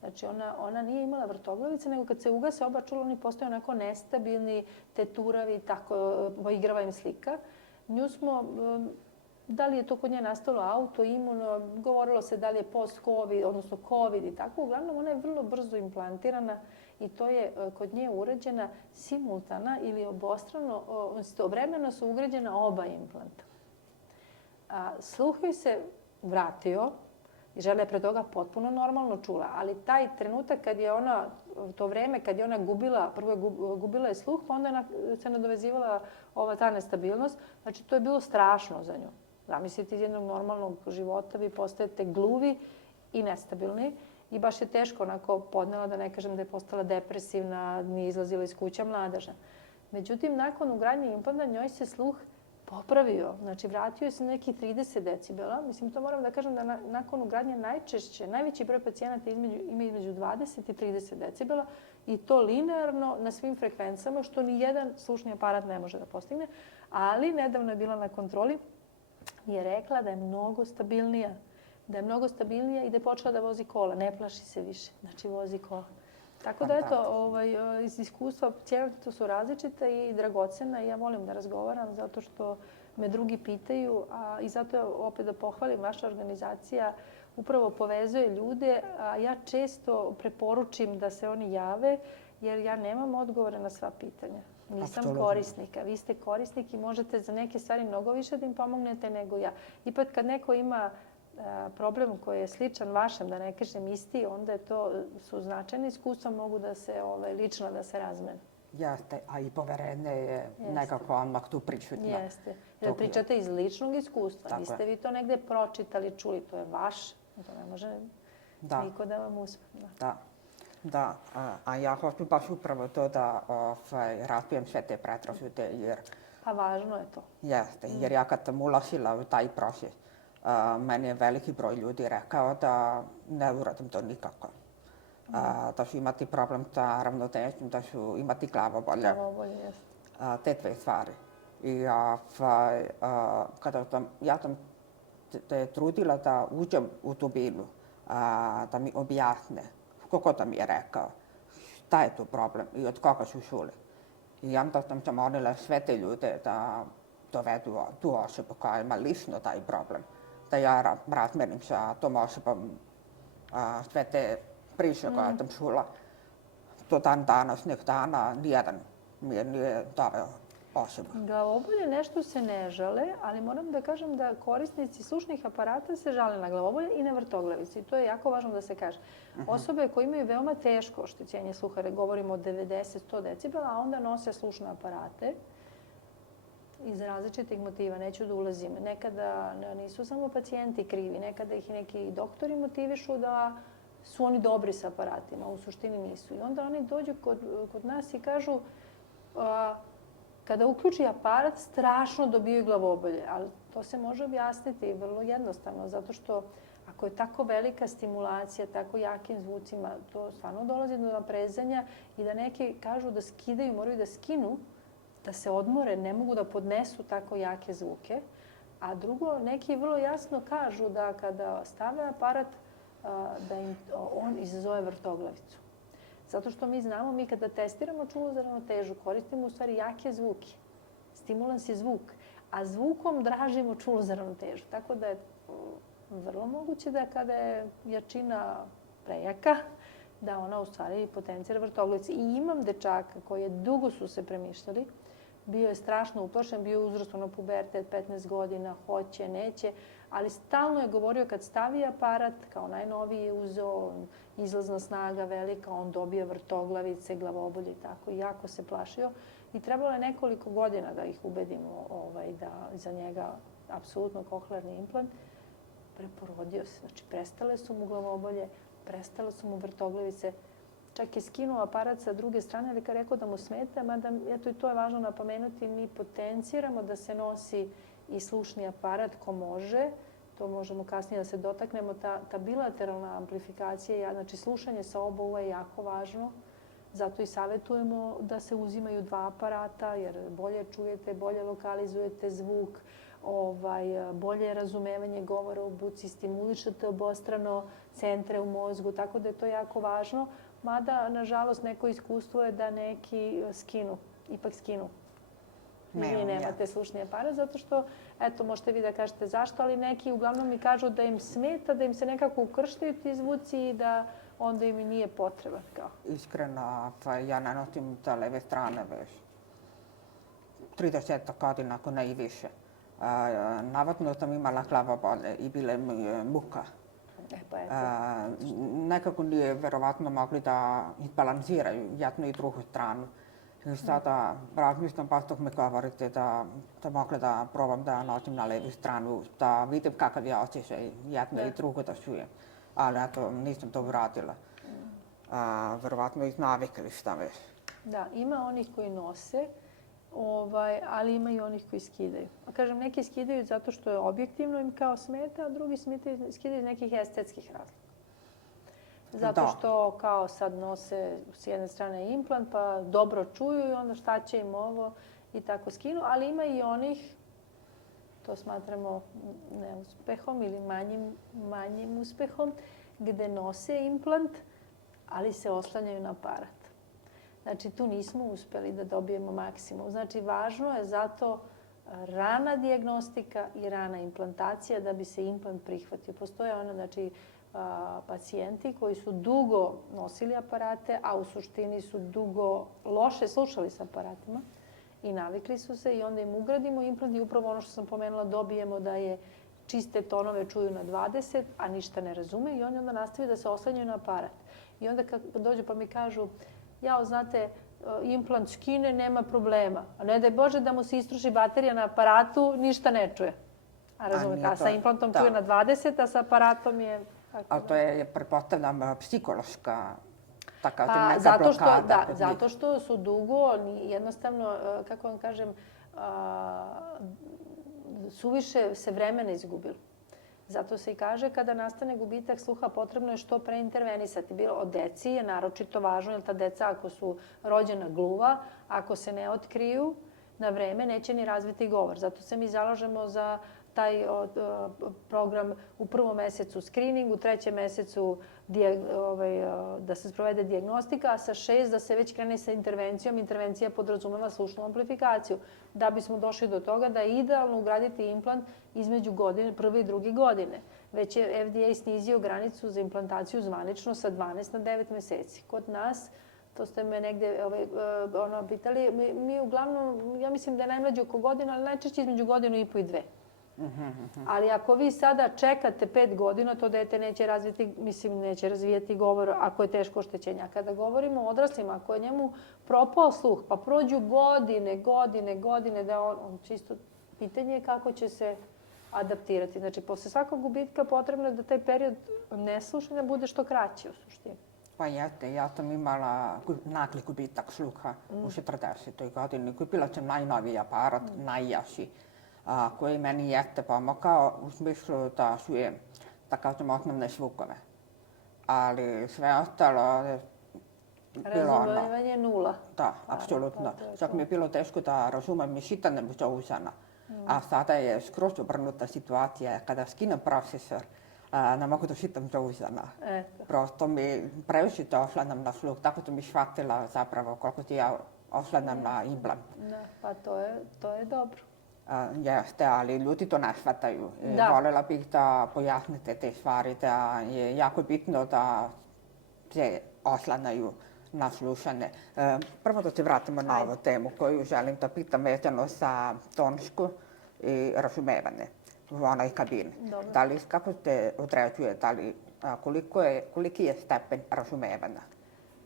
Znači, ona nije imala vrtoglavice, nego kad se ugase oba čula, oni postaju onako nestabilni, teturavi, tako, poigrava im slika. Nju smo, da li je to kod nje nastalo autoimuno, govorilo se da li je post-covid, odnosno covid i tako. Uglavnom, ona je vrlo brzo implantirana i to je kod nje urađena simultana ili obostrano, istovremeno su ugrađena oba implanta. Sluh joj se vratio I žena je pre toga potpuno normalno čula. Ali taj trenutak kad je ona, to vreme kad je ona gubila, prvo je gubila je sluh, pa onda se nadovezivala ta nestabilnost. Znači, to je bilo strašno za nju. Zamislite, iz jednog normalnog života vi postajete gluvi i nestabilni. I baš je teško onako podnela, da ne kažem da je postala depresivna, nije izlazila iz kuća mladeža. Međutim, nakon ugradnje implanta njoj se sluh popravio. Znači, vratio se neki 30 decibela. Mislim, to moram da kažem da nakon ugradnje najveći broj pacijenata ima između 20 i 30 decibela i to linearno na svim frekvencama, što ni jedan slušni aparat ne može da postigne. Ali nedavno je bila na kontroli i je rekla da je mnogo stabilnija. Da je mnogo stabilnija i da je počela da vozi kola. Ne plaši se više. Znači, vozi kola. Tako da, eto, iz iskustva pacijenata su različite i dragocena i ja volim da razgovaram zato što me drugi pitaju i zato opet da pohvalim, vaša organizacija upravo povezuje ljude, a ja često preporučim da se oni jave jer ja nemam odgovore na sva pitanja. Nisam korisnika. Vi ste korisnik i možete za neke stvari mnogo više da im pomognete nego ja. Ipak kad neko ima problem koji je sličan vašem, da ne kažem isti, onda je to su značajne iskustva, mogu da se lično da se razmene. Jeste, a i poverenje je nekako odmah tu prisutno. Jeste. Jer pričate iz ličnog iskustva. Niste vi to negde pročitali, čuli, to je vaš. To ne može niko da vam uzme. Da, a ja hoću baš upravo to da razbijem sve te predrasude, jer... Pa važno je to. Jeste, jer ja kad sam ulazila u taj proces, meni je veliki broj ljudi rekao da ne uradim to nikako. Da ću imati problem sa ravnotežom, da ću imati glavobolje. Te dve stvari. I ja sam se trudila da uđem u dubinu, da mi objasne, kako da mi je rekao, šta je tu problem i od koga su čuli. I onda sam zamolila sve te ljude da dovedu tu osobu koja ima lično taj problem. Da ja razmerim sa tom osobom sve te priče koje sam čula. Do dan današnjeg dana nijedan mi nije doveo osobu. Glavobolje nešto se ne žale, ali moram da kažem da korisnici slušnih aparata se žale na glavobolje i na vrtoglavici. To je jako važno da se kaže. Osobe koje imaju veoma teško oštećenje sluha, govorimo o 90-100 decibela, a onda nose slušne aparate, iz različitih motiva, neću da ulazim. Nekada nisu samo pacijenti krivi, nekada ih neki doktori motivišu da su oni dobri sa aparatima, u suštini nisu. I onda oni dođu kod nas i kažu kada uključi aparat, strašno dobijaju glavobolje. Ali to se može objasniti vrlo jednostavno, zato što ako je tako velika stimulacija, tako jakim zvucima, to stvarno dolazi do naprezanja i da neki kažu da skidaju, moraju da skinu, da se odmore, ne mogu da podnesu tako jake zvuke. A drugo, neki vrlo jasno kažu da kada stave aparat, da im on izazove vrtoglavicu. Zato što mi znamo, mi kada testiramo čulo za ravnotežu, koristimo u stvari jake zvuke. Stimulans je zvuk, a zvukom dražimo čulo za ravnotežu. Tako da je vrlo moguće da kada je jačina prejaka, da ona u stvari potencira vrtoglavicu. I imam dečaka koji dugo su se premišljali, bio je strašno uplašen, bio je uzrasno na pubertet, 15 godina, hoće, neće, ali stalno je govorio kad stavi aparat, kao najnoviji je uzeo, izlazna snaga velika, on dobija vrtoglavice, glavobolje i tako, i jako se plašio. I trebalo je nekoliko godina da ih ubedimo da za njega apsolutno kohlearni implant. Preporodio se, znači prestale su mu glavobolje, prestale su mu vrtoglavice, čak je skinuo aparat sa druge strane, ali kad rekao da mu smeta, mada, eto i to je važno napomenuti, mi potenciramo da se nosi i slušni aparat ko može, to možemo kasnije da se dotaknemo, ta bilateralna amplifikacija, znači slušanje sa oba uva je jako važno, zato i savjetujemo da se uzimaju dva aparata, jer bolje čujete, bolje lokalizujete zvuk, bolje razumevanje govora u buci, stimulišete obostrano centre u mozgu, tako da je to jako važno. Mada, nažalost, neko iskustvo je da neki ipak skinu. Vi nemate slušni aparat, zato što, eto, možete vi da kažete zašto, ali neki uglavnom mi kažu da im smeta, da im se nekako ukrštaju ti zvuci i da onda im i nije potreban. Iskreno, ja ne nosim sa leve strane već 30 godina, ako ne i više. Navodno sam imala glavobolje i bile mi muka. Pa eto. Nekako nije verovatno mogli da izbalansiraju jednu i drugu stranu. I sada razmišljam, baš dok me govorite, da mogla da probam da nosim na levu stranu, da vidim kakav je osjećaj jedno i drugo da čujem. Ali eto, nisam to uradila. Verovatno iz navike ili šta već. Da, ima onih koji nose, ali ima i onih koji skidaju. A kažem, neki skidaju zato što je objektivno im kao smeta, a drugi skidaju iz nekih estetskih razloga. Zato što kao sad nose s jedne strane implant, pa dobro čuju i onda šta će im ovo i tako skinu. Ali ima i onih, to smatramo neuspehom ili manjim uspehom, gde nose implant, ali se oslanjaju na aparat. Znači, tu nismo uspeli da dobijemo maksimum. Znači, važno je zato rana dijagnostika i rana implantacija da bi se implant prihvatio. Postoje pacijenti koji su dugo nosili aparate, a u suštini su dugo loše slušali sa aparatima i navikli su se i onda im ugradimo implant i upravo ono što sam pomenula dobijemo da je čiste tonove čuju na 20, a ništa ne razume i oni onda nastavaju da se oslanjaju na aparat. I onda kad dođu pa mi kažu, znate, implant skine, nema problema. A ne daj Bože da mu se istroši baterija na aparatu, ništa ne čuje. A razumete, a sa implantom čuje na 20, a sa aparatom je... Ali to je, pretpostavljam, psihološka neka blokada. Zato što su dugo, jednostavno, kako vam kažem, suviše se vremena izgubilo. Zato se i kaže kada nastane gubitak sluha potrebno je što pre intervenisati. Bilo od deci je naročito važno jer ta deca ako su rođena gluva, ako se ne otkriju na vreme neće ni razviti govor. Zato se mi zalažemo za taj program u prvom mesecu screening, u trećem mesecu da se sprovede dijagnostika, a sa 6 da se već krene sa intervencijom. Intervencija podrazumeva slušnu amplifikaciju. Da bismo došli do toga da je idealno ugraditi implant između prve i druge godine. Već je FDA snizio granicu za implantaciju zvanično sa 12 na 9 meseci. Kod nas, to ste me negde pitali, mi uglavnom, ja mislim da je najmlađi oko godina, ali najčešće između godinu i po i 2. Ali ako vi sada čekate 5 godina, to dete neće razvijati govor ako je teško oštećenje. A kada govorimo o odraslima, ako je njemu propao sluh, pa prođu godine, da on čisto pitanje je kako će se adaptirati. Znači, posle svakog gubitka potrebno je da taj period neslušanja bude što kraći u suštini. Pa jeste, ja sam imala nagli gubitak sluha u 40. godini. Kupila sam najnoviji aparat, najjači, koji meni jeste pomogao u smislu da čujem, da kažem, osnovne zvukove. Ali sve ostalo je bilo ono... Razumevanje nula. Da, apsolutno. Čak mi je bilo teško da razumem i čitanje uzana. A sada je skroz obrnuta situacija. Kada skinem procesor, ne mogu da čitam uzana. Prosto mi previše to oslanjam na sluh. Tako sam i shvatila zapravo koliko ti ja oslanjam na implant. Pa to je dobro. Jeste, ali ljudi to ne shvataju. Voljela bih da pojasnite te stvari, da je jako bitno da se oslanjaju na slušanje. Prvo da se vratimo na ovu temu koju želim da pitam vezano za tonsku i razumevanje u onoj kabini. Kako se određuje, koliki je stepen razumevanja?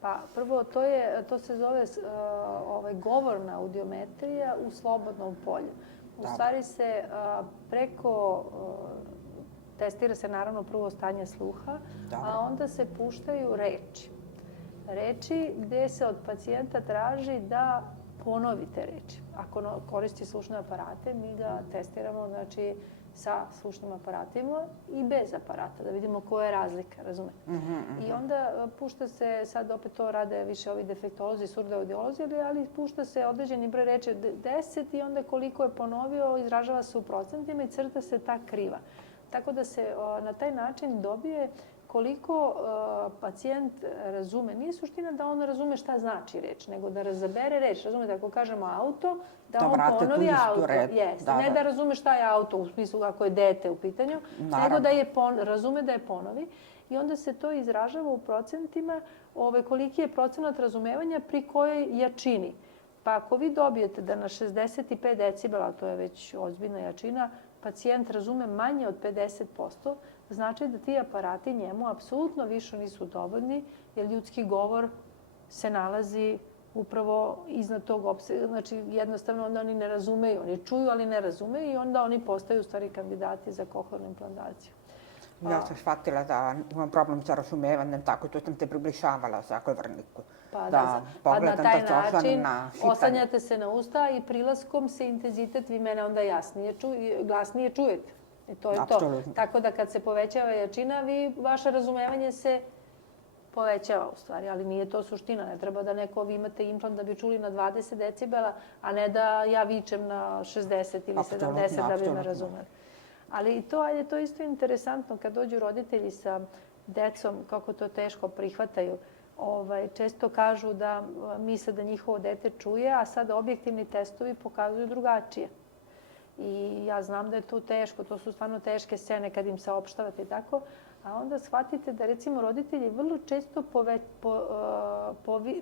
Pa prvo, to se zove govorna audiometrija u slobodnom polju. U stvari se testira se naravno prvo stanje sluha, a onda se puštaju reči. Reči gde se od pacijenta traži da ponovi te reči. Ako koristi slušne aparate, mi ga testiramo sa slušnim aparatima i bez aparata, da vidimo koja je razlika, razumete? I onda pušta se, sad opet to rade više ovi defektolozi, surdoaudiolozi, ali pušta se određeni broj reči 10 i onda koliko je ponovio, izražava se u procentima i crta se ta kriva. Tako da se na taj način dobije koliko pacijent razume. Nije suština da on razume šta znači reč, nego da razabere reč. Razumete, ako kažemo auto, da on ponovi auto. Ne da razume šta je auto, u smislu ako je dete u pitanju, nego da razume da je ponovi. I onda se to izražava u procentima koliki je procenat razumevanja pri kojoj jačini. Pa ako vi dobijete da na 65 decibela, to je već ozbiljna jačina, pacijent razume manje od 50%, znači da ti aparati njemu apsolutno više nisu dovoljni, jer ljudski govor se nalazi upravo iznad tog opsega. Znači, jednostavno onda oni ne razumeju. Oni čuju, ali ne razumeju i onda oni postaju u stvari kandidati za kohornu implantaciju. Ja sam shvatila da imam problem sa razumevanjem, tako to sam te približavala zagovorniku. Pa pogledam, na taj da se oslanjam način na čitanje. oslanjate se na usta i prilaskom se intenzitet, vi mene onda glasnije čujete. I to je to. Apsolutno. Tako da kad se povećava jačina, vaše razumevanje se povećava u stvari, ali nije to suština. Ne treba da vi imate implant da bi čuli na 20 decibela, a ne da ja vičem na 60 ili 70 da bi me razumeli. Ali to je isto interesantno kad dođu roditelji sa decom, kako to teško prihvataju. Često kažu da misle da njihovo dete čuje, a sad objektivni testovi pokazuju drugačije. I ja znam da je to teško, to su stvarno teške scene kad im saopštavate i tako, a onda shvatite da recimo roditelji vrlo često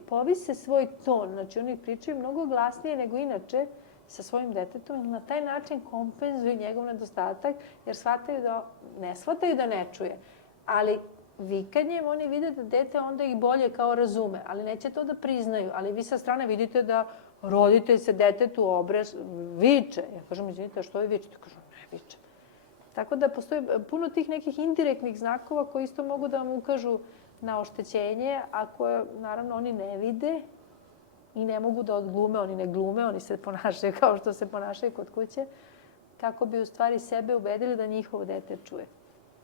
povise svoj ton, znači oni pričaju mnogo glasnije nego inače sa svojim detetom i na taj način kompenzuju njegov nedostatak jer ne shvataju da ne čuje, ali vikanjem oni vide da dete onda ih bolje kao razume, ali neće to da priznaju, ali vi sa strane vidite da roditelj se detetu viče. Ja kažem, izvinite, što vi vičete? Kažem, ne vičem. Tako da postoji puno tih nekih indirektnih znakova koji isto mogu da vam ukažu na oštećenje, a koje naravno oni ne vide i ne mogu da odglume, oni ne glume, oni se ponašaju kao što se ponašaju kod kuće, kako bi u stvari sebe ubedili da njihovo dete čuje.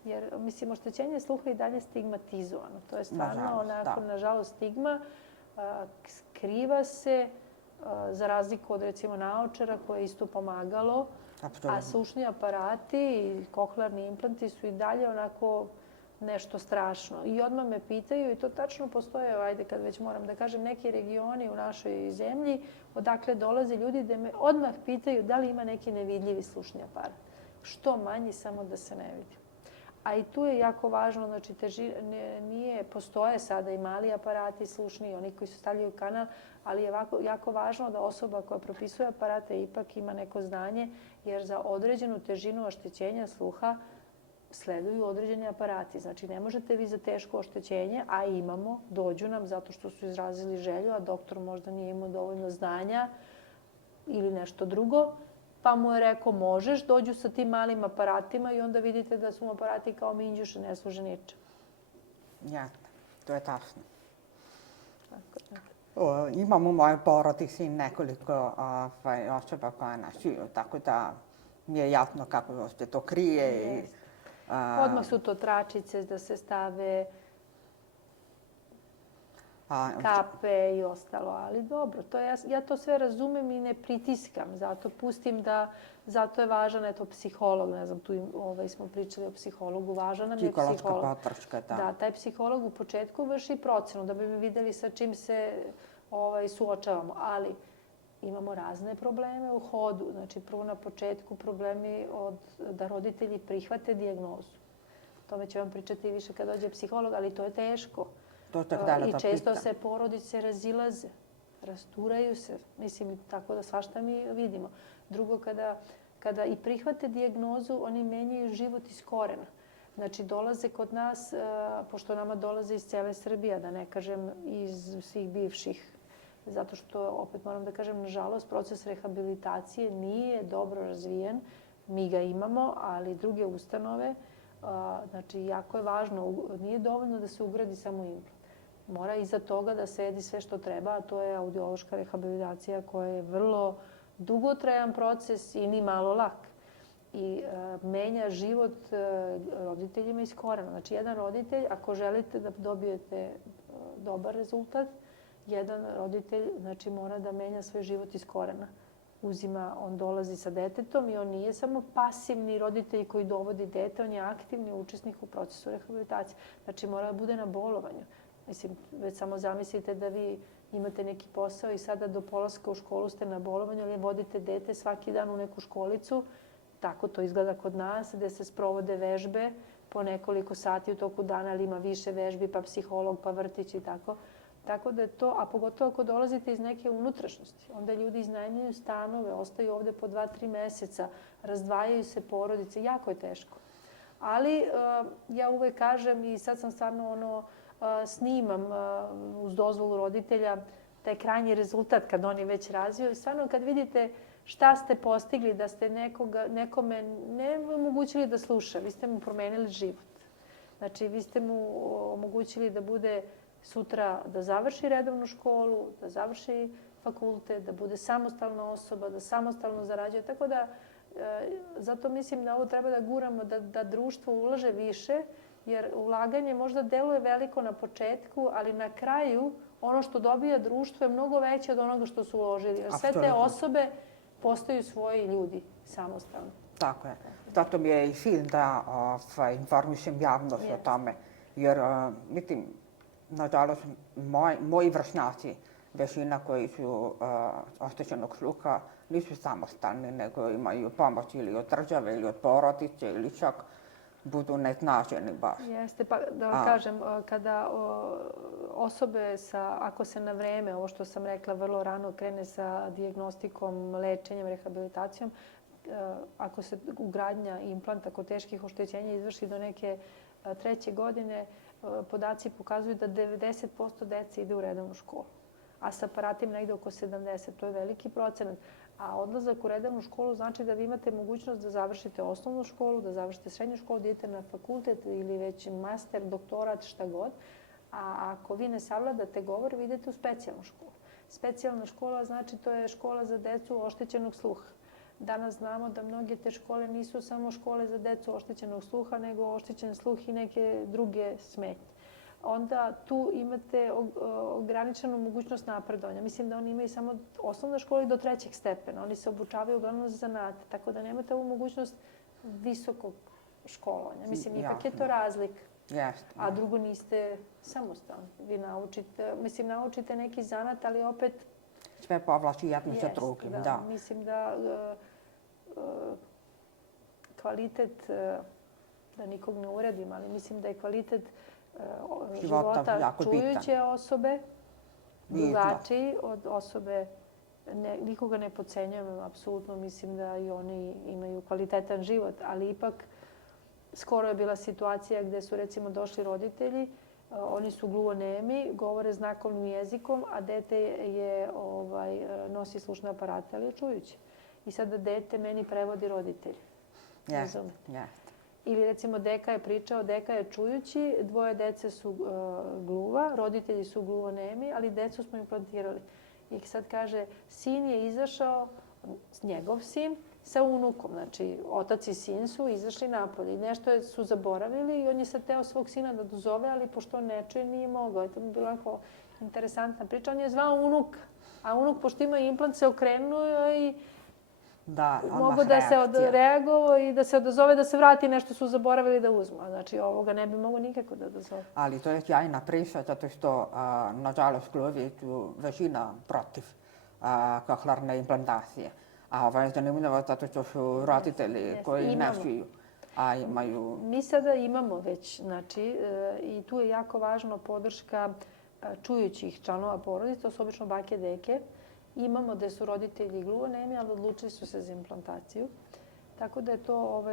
Jer, mislim, oštećenje sluha i dalje stigmatizovano. To je stvarno onako, nažalost, stigma. Skriva se, za razliku od, recimo, naočara koje je isto pomagalo, a slušni aparati i kohlearni implanti su i dalje onako nešto strašno. I odmah me pitaju, i to tačno postoje, ajde kad već moram da kažem, neki regioni u našoj zemlji, odakle dolaze ljudi da me odmah pitaju da li ima neki nevidljivi slušni aparat. Što manji, samo da se ne vidi. A i tu je jako važno, znači postoje sada i mali aparati slušni, oni koji se stavljaju u kanal, ali je jako važno da osoba koja propisuje aparate ipak ima neko znanje, jer za određenu težinu oštećenja sluha sleduju određeni aparati. Znači ne možete vi za teško oštećenje, a imamo, dođu nam zato što su izrazili želju, a doktor možda nije imao dovoljno znanja ili nešto drugo, pa mu je rekao možeš, dođu sa tim malim aparatima i onda vidite da su mu aparati kao minđuše, ne služe ničem. Jasno, to je tačno. Imam u mojoj porodici nekoliko osoba koja nas čuju, tako da mi je jasno kako se to krije. Odmah su to tračice da se stave, kape i ostalo, ali dobro, ja to sve razumem i ne pritiskam, zato pustim da, zato je važan psiholog, ne znam, tu smo pričali o psihologu, važan nam je psiholog. Psihološka podrška, da. Da, taj psiholog u početku vrši procenu da bi mi videli sa čim se suočavamo, ali imamo razne probleme u hodu, znači prvo na početku problemi da roditelji prihvate dijagnozu. O tome ću vam pričati više kad dođe psiholog, ali to je teško. I često se porodice razilaze, rasturaju se, mislim, tako da svašta mi vidimo. Drugo, kada i prihvate dijagnozu, oni menjaju život iz korena. Znači, dolaze kod nas, pošto nama dolaze iz cele Srbije, da ne kažem iz svih bivših, zato što, opet moram da kažem, nažalost, proces rehabilitacije nije dobro razvijen. Mi ga imamo, ali druge ustanove, znači, jako je važno, nije dovoljno da se ugradi samo implant. Mora iza toga da sedi sve što treba, a to je audiološka rehabilitacija koja je vrlo dugotrajan proces i ni malo lak. I menja život roditeljima iz korena. Znači, jedan roditelj, ako želite da dobijete dobar rezultat, jedan roditelj mora da menja svoj život iz korena. On dolazi sa detetom i on nije samo pasivni roditelj koji dovodi dete, on je aktivni učesnik u procesu rehabilitacije. Znači, mora da bude na bolovanju. Mislim, već samo zamislite da vi imate neki posao i sada do polaska u školu ste na bolovanju, ali vodite dete svaki dan u neku školicu. Tako to izgleda kod nas, gde se sprovode vežbe po nekoliko sati u toku dana, ali ima više vežbi, pa psiholog, pa vrtić i tako. Tako da je to, a pogotovo ako dolazite iz neke unutrašnjosti, onda ljudi iznajmljuju stanove, ostaju ovde po 2-3 meseca, razdvajaju se porodice, jako je teško. Ali ja uvek kažem i sad sam stvarno snimam uz dozvolu roditelja taj krajnji rezultat kad oni već razviju. Stvarno kad vidite šta ste postigli, da ste nekome ne omogućili da sluša, vi ste mu promenili život. Znači, vi ste mu omogućili da bude sutra, da završi redovnu školu, da završi fakultet, da bude samostalna osoba, da samostalno zarađuje. Tako da, zato mislim da ovo treba da guramo, da društvo ulaže više, jer ulaganje možda deluje veliko na početku, ali na kraju ono što dobija društvo je mnogo veće od onoga što su uložili. Jer sve te osobe postaju svoji ljudi samostalno. Tako je. Zato mi je i cilj da informišem javnost o tome. Jer, mislim, nažalost, moji vršnjaci, većina koji su oštećenog sluha, nisu samostalni, nego imaju pomoć ili od države, ili od porodice, ili čak budu neznačeni baš. Jeste, pa da vam kažem, kada osobe ako se na vreme, ovo što sam rekla, vrlo rano krene sa dijagnostikom, lečenjem, rehabilitacijom, ako se ugradnja implanta kod teških oštećenja izvrši do neke 3. godine, podaci pokazuju da 90% dece ide u redovnu školu. A sa aparatima negde oko 70%. To je veliki procenat. A odlazak u redovnu školu znači da vi imate mogućnost da završite osnovnu školu, da završite srednju školu, da idete na fakultet ili već master, doktorat, šta god. A ako vi ne savladate govor, vi idete u specijalnu školu. Specijalna škola znači to je škola za decu oštećenog sluha. Danas znamo da mnoge te škole nisu samo škole za decu oštećenog sluha, nego oštećen sluh i neke druge smetnje. Onda tu imate ograničenu mogućnost napredovanja. Mislim da oni imaju samo osnovne škole do 3. stepena. Oni se obučavaju uglavnom za zanate, tako da nemate ovu mogućnost visokog školovanja. Mislim, ipak je to razlika. A drugo, niste samostalni. Vi naučite neki zanat, ali opet sve povlači jedno za drugim, da. Mislim da kvalitet, da nikog ne uradim, ali mislim da je kvalitet života čujuće osobe drugačiji od osobe, nikoga ne podcenjujem, apsolutno mislim da i oni imaju kvalitetan život, ali ipak skoro je bila situacija gde su recimo došli roditelji, oni su gluhonemi, govore znakovnim jezikom, a dete nosi slušne aparate, ali je čujuće. I sada dete meni prevodi roditelji. Ili recimo deka je pričao, deka je čujući, 2 dece su gluva, roditelji su gluhonemi, ali decu smo implantirali. I sad kaže, sin je izašao, njegov sin, sa unukom. Znači, otac i sin su izašli napolje i nešto su zaboravili i on je sad teo svog sina da dozove, ali pošto on ne čuje, nije mogao. To mi je bila onako interesantna priča. On je zvao unuk, a unuk, pošto ima implant, se okrenuo i mogu da se odreagovao i da se odazove, da se vrati, nešto su zaboravili da uzmu. Znači, ovoga ne bi mogo nikako da dozove. Ali to je sjajna priča, zato što, nažalost, gluvi su većina protiv kohlearne implantacije. A ovo je zanimljivo zato što su roditelji koji ne čuju, a imaju... Mi sada imamo već, znači, i tu je jako važna podrška čujućih članova porodice, to su obično bake, deke. Imamo da su roditelji gluhonemi, ali odlučili su se za implantaciju. Tako da je to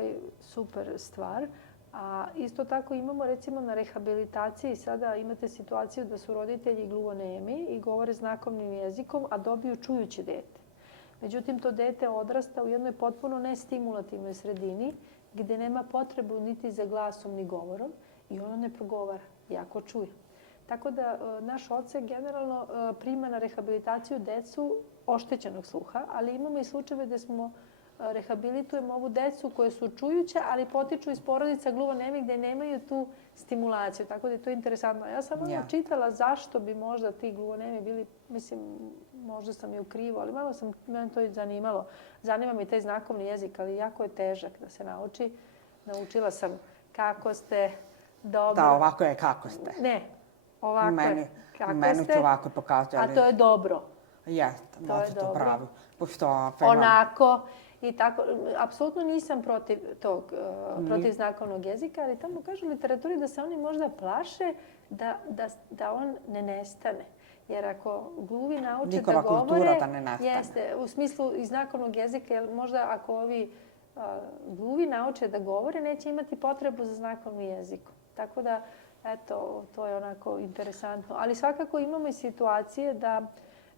super stvar. A isto tako imamo recimo na rehabilitaciji, sada imate situaciju da su roditelji gluhonemi i govore znakovnim jezikom, a dobiju čujuće dete. Međutim, to dete odrasta u jednoj potpuno nestimulativnoj sredini gde nema potrebu niti za glasom ni govorom i ono ne progovara, jako čuje. Tako da naš odsek generalno prima na rehabilitaciju decu oštećenog sluha, ali imamo i slučajeve gde rehabilitujemo ovu decu koje su čujuće, ali potiču iz porodica gluhonemi gde nemaju tu stimulaciju. Tako da je to interesantno. Ja sam čitala zašto bi možda ti gluhonemi bili, mislim, možda sam i u krivu, ali malo mene to zanimalo. Zanima mi taj znakovni jezik, ali jako je težak da se nauči. Naučila sam kako ste dobro... Da, ovako je kako ste. Ne, ovako je kako ste. Meni ću ovako pokazati. A to je dobro. Jeste, možete pravo. Onako i tako. Apsolutno nisam protiv tog, protiv znakovnog jezika, ali tamo kažu u literaturi da se oni možda plaše da on ne nestane. Jer ako gluvi nauče da govore, da ne nestane. Jeste, u smislu i znakovnog jezika, jer možda ako ovi gluvi nauče da govore, neće imati potrebu za znakovni jezik. Tako da, eto, to je onako interesantno. Ali svakako imamo i situacije da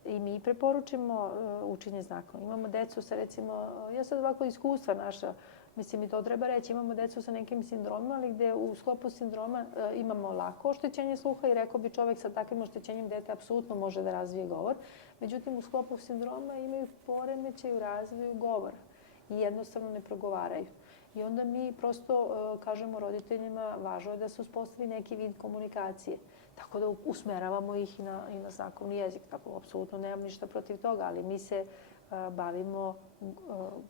i mi preporučimo učenje znakova. Imamo decu sa, recimo, ja sad ovako iskustva naša, mislim i to treba reći, imamo decu sa nekim sindromima, ali gde u sklopu sindroma imamo lako oštećenje sluha i rekao bi čovek sa takvim oštećenjem dete apsolutno može da razvije govor. Međutim, u sklopu sindroma imaju poremećaj u razvoju govora i jednostavno ne progovaraju. I onda mi prosto kažemo roditeljima važno je da se uspostavi neki vid komunikacije. Tako da usmeravamo ih i na znakovni jezik. Tako, apsolutno nemam ništa protiv toga, ali mi se bavimo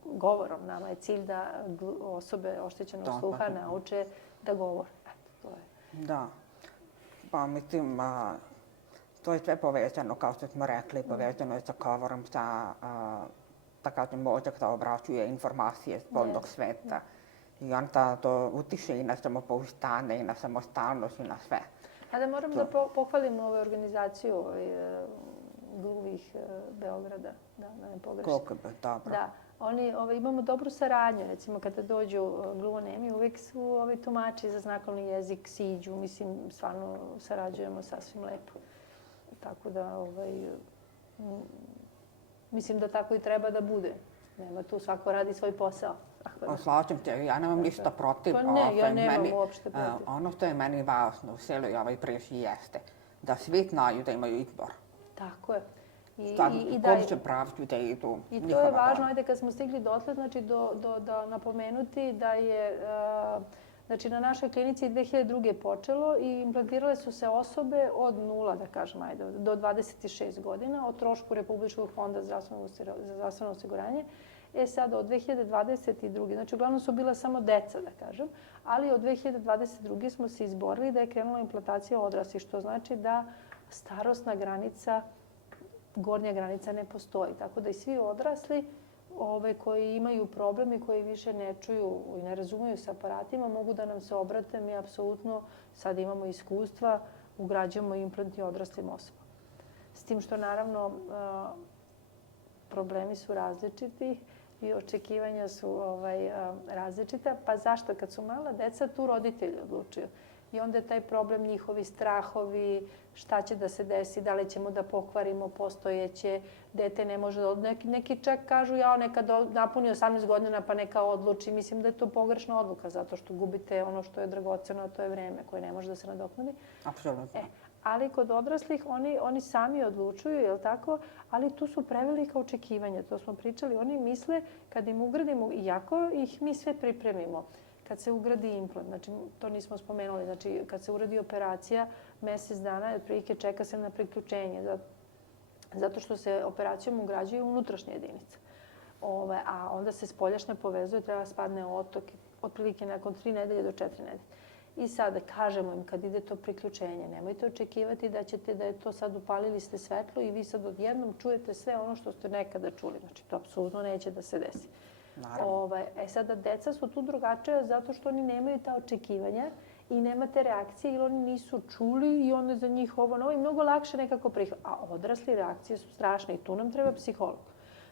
govorom. Nama je cilj da osobe oštećenog sluha nauče da govore. To je. Da. Pa mislim, to je sve povezano, kao što smo rekli, povezano je sa govorom, sa, da kažem, mozak da obraćuje informacije spoljnog sveta. I onda to utiče i na samopouzdanje, i na samostalnost, i na sve. A da moram da pohvalim ovu organizaciju gluvih Beograda, da ne pogrešim. Dobro. Da, imamo dobru saradnju, recimo kada dođu gluvonemi, uvek su tumači za znakovni jezik siđu, mislim, stvarno sarađujemo sasvim lepo. Tako da, mislim da tako i treba da bude. Nema tu, svako radi svoj posao. Slažem te, ja nemam ništa protiv. Pa ne, ja nemam uopšte protiv. Ono što je meni važno u cijeloj ovoj priči jeste da svi znaju da imaju izbor. Tako je. U kom će pravcu da idu. I to je važno, ajde kad smo stigli dotle, znači da napomenuti da je, znači na našoj klinici 2002. počelo i implantirale su se osobe od 0, da kažem, ajde, do 26 godina o trošku Republičkog fonda za zdravstveno osiguranje. Sad od 2022. Znači uglavnom su bila samo deca, da kažem, ali od 2022. smo se izborili da je krenula implantacija odraslih, što znači da starosna granica, gornja granica ne postoji. Tako da i svi odrasli koji imaju problem i koji više ne čuju i ne razumiju sa aparatima mogu da nam se obrate. Mi apsolutno sad imamo iskustva, ugrađujemo implant i odraslim osobama. S tim što naravno problemi su različiti i očekivanja su različita. Pa zašto? Kad su mala deca, tu roditelji odlučuju. I onda je taj problem njihovi strahovi, šta će da se desi, da li ćemo da pokvarimo postojeće, dete ne može da... Neki čak kažu, neka napuni 18 godina pa neka odluči. Mislim da je to pogrešna odluka, zato što gubite ono što je dragoceno, a to je vreme koje ne može da se nadoknadi. Apsolutno. Ali kod odraslih oni sami odlučuju, je li tako? Ali tu su prevelika očekivanja, to smo pričali. Oni misle kad im ugradimo, iako ih mi sve pripremimo, kad se ugradi implant, znači to nismo spomenuli, znači kad se uradi operacija, mjesec dana otprilike čeka se na priključenje, zato što se operacijom ugrađuje unutrašnja jedinica. A onda se spoljašnja povezuje, treba spadne otok, otprilike nakon 3 nedelje do 4 nedelje. I sada kažemo im kad ide to priključenje, nemojte očekivati da je to sad upalili ste svetlo i vi sad odjednom čujete sve ono što ste nekada čuli. Znači to apsolutno neće da se desi. Sada deca su tu drugačija zato što oni nemaju ta očekivanja i nemate reakcije ili oni nisu čuli i onda za njih ovo i mnogo lakše nekako prihvati. A odrasli reakcije su strašne i tu nam treba psiholog.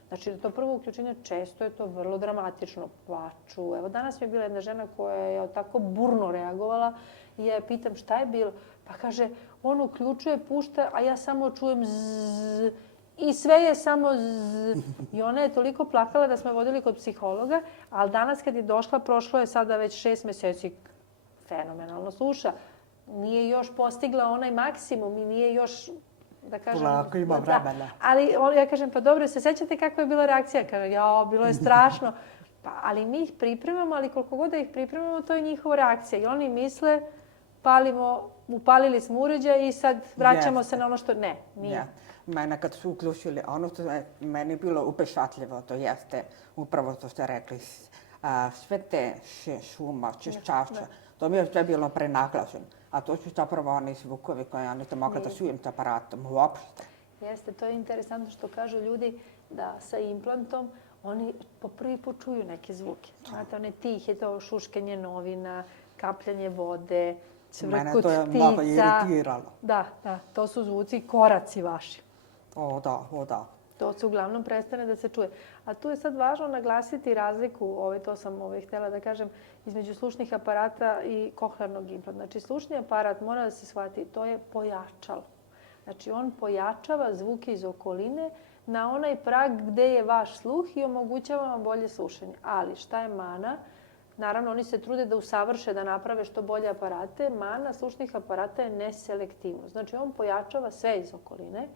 Znači da to prvo uključenje često je to vrlo dramatično, plaču. Evo danas mi je bila jedna žena koja je tako burno reagovala i ja je pitam šta je bilo. Pa kaže on uključuje, pušta, a ja samo čujem zzz. I sve je samo zzz. I ona je toliko plakala da smo je vodili kod psihologa, ali danas kad je došla, prošlo je sada već 6 mjeseci, fenomenalno sluša. Nije još postigla onaj maksimum i nije još, da kažem... Polako ima vremena. Ali ja kažem, pa dobro, se sećate kakva je bila reakcija? Kaže, bilo je strašno. Ali mi ih pripremamo, ali koliko god da ih pripremamo, to je njihova reakcija. I oni misle, upalili smo uređaj i sad vraćamo se na ono što... Ne, nije. Mene kad su uključili, ono što je meni bilo upečatljivo, to jeste upravo što ste rekli, sve te šuma, čišćača, to mi je sve bilo prenaglaženo. A to su zapravo oni zvukovi koje ja nisam mogla da čujem s aparatom uopšte. Jeste, to je interesantno što kažu ljudi da sa implantom oni po prvi put čuju neke zvuke. Znate, one tihe, to šuškanje novina, kapljanje vode, cvrkut ptica. Mene to je mnogo iritiralo. Da, to su zvuci koraci vaši. O da. To se uglavnom prestane da se čuje. A tu je sad važno naglasiti razliku, to sam htjela da kažem, između slušnih aparata i kohlearnog implanta. Znači, slušni aparat mora da se shvati, to je pojačalo. Znači, on pojačava zvuke iz okoline na onaj prag gde je vaš sluh i omogućava vam bolje slušanje. Ali šta je mana? Naravno, oni se trude da usavrše, da naprave što bolje aparate. Mana slušnih aparata je neselektivnost. Znači, on pojačava sve iz okoline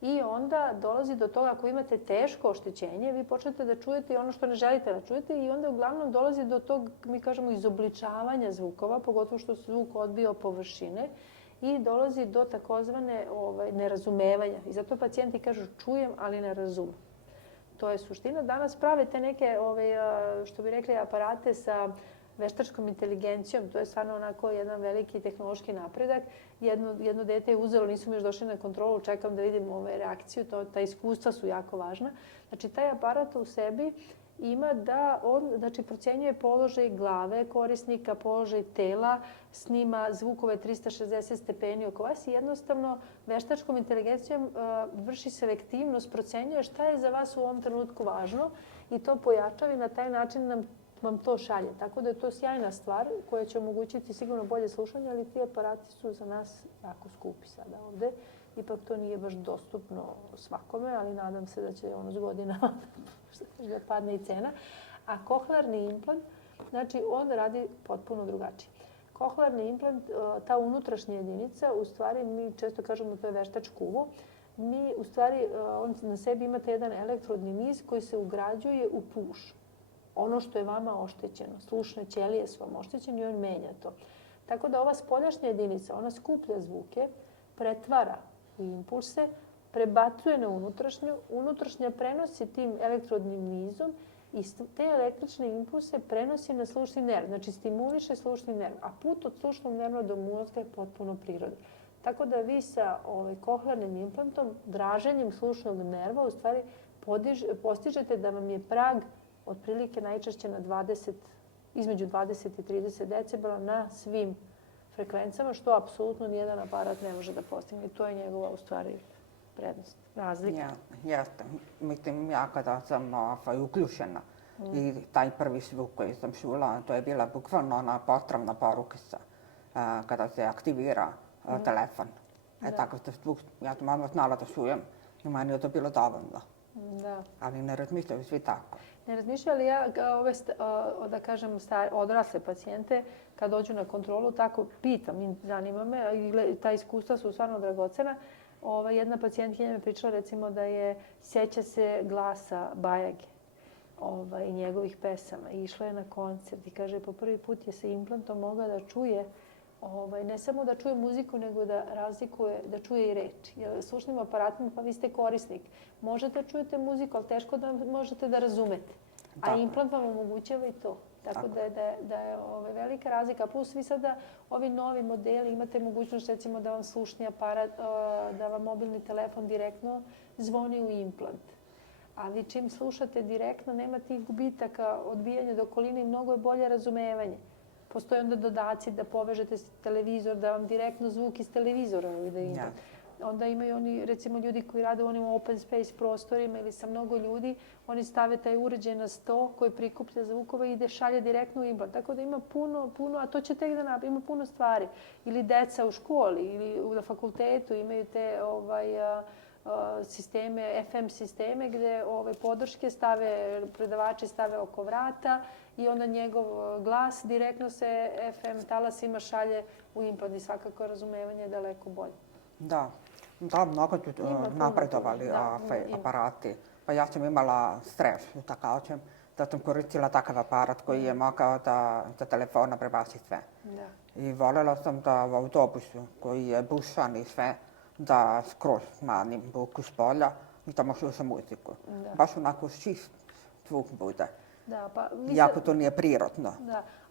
i onda dolazi do toga, ako imate teško oštećenje, vi počnete da čujete i ono što ne želite da čujete i onda uglavnom dolazi do tog, mi kažemo, izobličavanja zvukova, pogotovo što se zvuk odbija od površine i dolazi do takozvane nerazumevanja. I zato pacijenti kažu čujem, ali ne razumem. To je suština. Danas prave te neke, što bi rekli, aparate sa veštačkom inteligencijom. To je stvarno onako jedan veliki tehnološki napredak. Jedno dete je uzelo, nisu mi još došli na kontrolu, čekam da vidim reakciju, ta iskustva su jako važna. Znači, taj aparat u sebi ima da on, znači, procenjuje položaj glave korisnika, položaj tela, snima zvukove 360 stepeni oko vas i jednostavno veštačkom inteligencijom vrši selektivnost, procenjuje šta je za vas u ovom trenutku važno i to pojačava i na taj način vam to šalje. Tako da je to sjajna stvar koja će omogućiti sigurno bolje slušanje, ali ti aparati su za nas jako skupi sada ovde. Ipak to nije baš dostupno svakome, ali nadam se da će s godinama da padne i cena. A kohlearni implant, znači on radi potpuno drugačije. Kohlearni implant, ta unutrašnja jedinica, u stvari mi često kažemo to je veštač kuvu, mi u stvari, on na sebi imate jedan elektrodni niz koji se ugrađuje u puš. Ono što je vama oštećeno, slušne ćelije su vam oštećene i on menja to. Tako da ova spoljašnja jedinica, ona skuplja zvuke, pretvara u impulse, prebacuje na unutrašnju, unutrašnja prenosi tim elektrodnim nizom i te električne impulse prenosi na slušni nerv, znači stimuliše slušni nerv, a put od slušnog nerva do mozga je potpuno prirodan. Tako da vi sa kohlearnim implantom, draženjem slušnog nerva, u stvari postižete da vam je prag otprilike najčešće između 20 i 30 decibela na svim frekvencama, što apsolutno nijedan aparat ne može da postigne. To je njegova, u stvari, prednost, razlika. Jeste. Mislim, ja kada sam uključena i taj prvi zvuk koji sam čula, to je bila bukvalno ona potrebna porukica kada se aktivira telefon. Takav zvuk, ja sam odmah znala da čujem i meni je to bilo dovoljno. Da. Ali ne razmišljaju svi tako. Ne razmišljaju, ali ja da kažem odrasle pacijente kad dođu na kontrolu tako pitam, zanima me, i ta iskustva su stvarno dragocena. Jedna pacijentkinja mi pričala recimo da sjeća se glasa Bajage i njegovih pesama i išla je na koncert i kaže po prvi put je sa implantom mogla da čuje ne samo da čuje muziku, nego da razlikuje, da čuje i reč. Jer slušnim aparatima, pa vi ste korisnik. Možete čujete muziku, ali teško da možete da razumete. A implant vam omogućava i to. Tako da je velika razlika. Plus vi sada, ovi novi modeli, imate mogućnost recimo da vam slušni aparat, da vam mobilni telefon direktno zvoni u implant. A vi čim slušate direktno, nema tih gubitaka, odbijanja do okoline i mnogo je bolje razumevanje. Postoje onda dodaci da povežete televizor, da vam direktno zvuk iz televizora ide. Onda imaju oni, recimo ljudi koji rade u onim open space prostorima ili sa mnogo ljudi, oni stave taj uređaj na sto koji prikuplja zvukove i ide šalje direktno u implant. Tako da ima puno, a to će tek da napravi, ima puno stvari. Ili deca u školi ili na fakultetu imaju te sisteme, FM sisteme gde podrške predavači stave oko vrata i onda njegov glas direktno se FM talasima šalje u implant i svakako razumevanje je daleko bolje. Da, mnogo su napredovali aparati. Pa ja sam imala stres u takačem da sam koristila takav aparat koji je mogao da telefona prebaci sve. I voljela sam da u autobusu koji je bušan i sve, da skroz smanjim buku s polja i da možu slušam muziku. Baš onako čist zvuk bude. Iako to nije prirodno.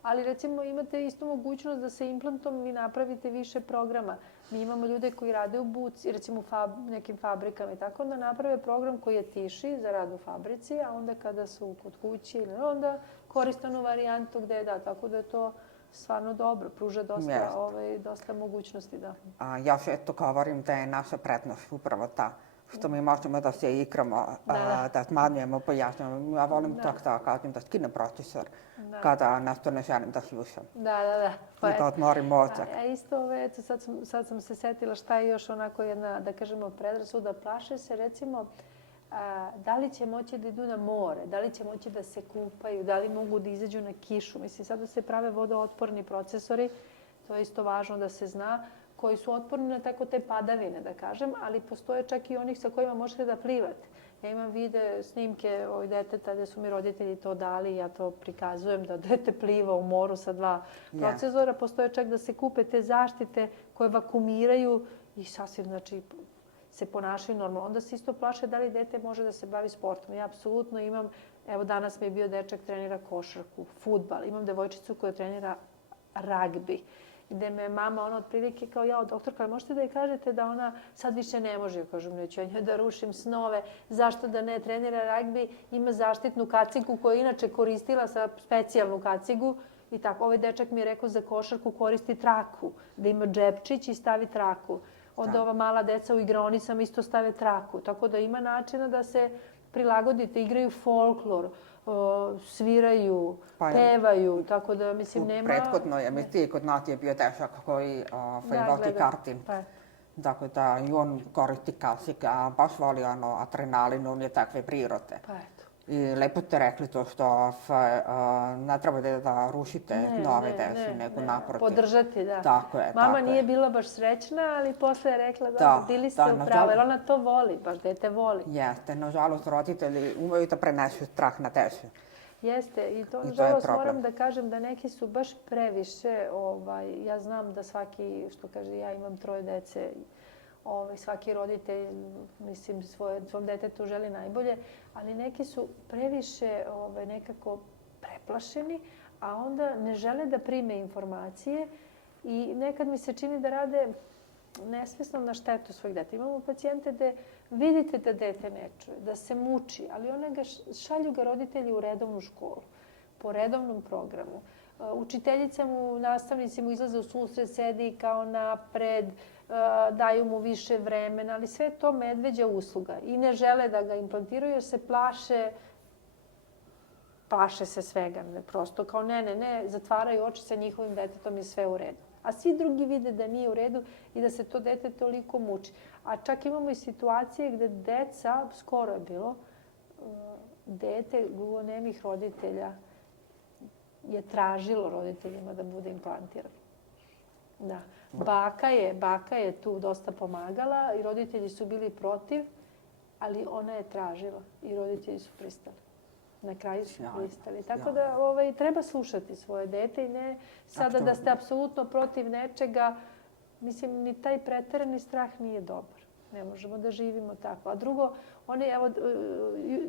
Ali recimo imate isto mogućnost da sa implantom vi napravite više programa. Mi imamo ljude koji rade u buci, recimo u nekim fabrikama i tako, onda naprave program koji je tiši za rad u fabrici, a onda kada su kod kući, onda koriste onu varijantu gde je tako da je to stvarno dobro, pruža dosta mogućnosti. Ja često govorim da je naša prednost upravo ta što mi možemo da se igramo, da smanjujemo, pojašnjamo. Ja volim čak da kažem da skinem procesor kada nešto ne želim da slušam. Da. I da odmorim mozak. A isto, eto, sad sam se setila šta je još onako jedna, da kažemo, predrasuda. Plaše se, recimo, da li će moći da idu na more, da li će moći da se kupaju, da li mogu da izađu na kišu. Mislim, sada se prave vodootporni procesori, to je isto važno da se zna, koji su otporni na tako te padavine, da kažem, ali postoje čak i onih sa kojima možete da plivate. Ja imam vide snimke ovih deteta gde su mi roditelji to dali, ja to prikazujem da dete pliva u moru sa 2 procesora. Postoje čak da se kupe te zaštite koje vakumiraju i sasvim, znači, se ponašaju normalno. Onda se isto plaše da li dete može da se bavi sportom. Ja apsolutno imam, evo danas mi je bio dečak, trenira košarku, fudbal. Imam devojčicu koja trenira ragbi. Gde me mama otprilike kao, jao doktorka, ali možete da je kažete da ona sad više ne može? Ja kažem, neću ja njoj da rušim snove, zašto da ne trenira ragbi, ima zaštitnu kacigu koju je inače koristila sa specijalnu kacigu i tako. Ovaj dečak mi je rekao za košarku koristi traku, da ima džepčić i stavi traku. Onda ova mala deca u igraonicama isto stave traku, tako da ima načina da se prilagodite, igraju folklor, sviraju, pevaju, tako da mislim nema... U prethodnoj emisiji kod nas je bio dečak koji vodi karting. Dakle, da i on koristi kasike, a baš voli adrenalin, on je takve prirode. Pa eto. I lepo ste rekli to što ne treba da rušite nove desi, nego naprotiv. Podržati, da. Tako je. Mama nije bila baš srećna, ali posle je rekla da bili ste upravo, jer ona to voli, baš dete voli. Jeste, nažalost roditelji umeju da prenesu strah na decu. Jeste, i to nažalost moram da kažem da neki su baš previše, ja znam da svaki, što kaže, ja imam 3 dece, svaki roditelj, mislim, svom detetu želi najbolje, ali neki su previše nekako preplašeni, a onda ne žele da prime informacije i nekad mi se čini da rade nesvesno na štetu svojih deta. Imamo pacijente gde vidite da dete ne čuje, da se muči, ali šalju ga roditelji u redovnu školu, po redovnom programu. Učiteljica mu, nastavnici mu izlaze u susret, sedi kao napred, daju mu više vremena, ali sve to medveđa usluga i ne žele da ga implantiraju jer se plaše se svega. Prosto kao ne, zatvaraju oči sa njihovim detetom i sve u redu. A svi drugi vide da nije u redu i da se to dete toliko muči. A čak imamo i situacije gde deca, skoro je bilo, dete gluvonemih roditelja je tražilo roditeljima da bude implantirano. Da. Baka je tu dosta pomagala i roditelji su bili protiv, ali ona je tražila i roditelji su pristali. Na kraju su pristali. Tako da treba slušati svoje dete i ne sada da ste apsolutno protiv nečega. Mislim, ni taj preterani strah nije dobar. Ne možemo da živimo tako. A drugo,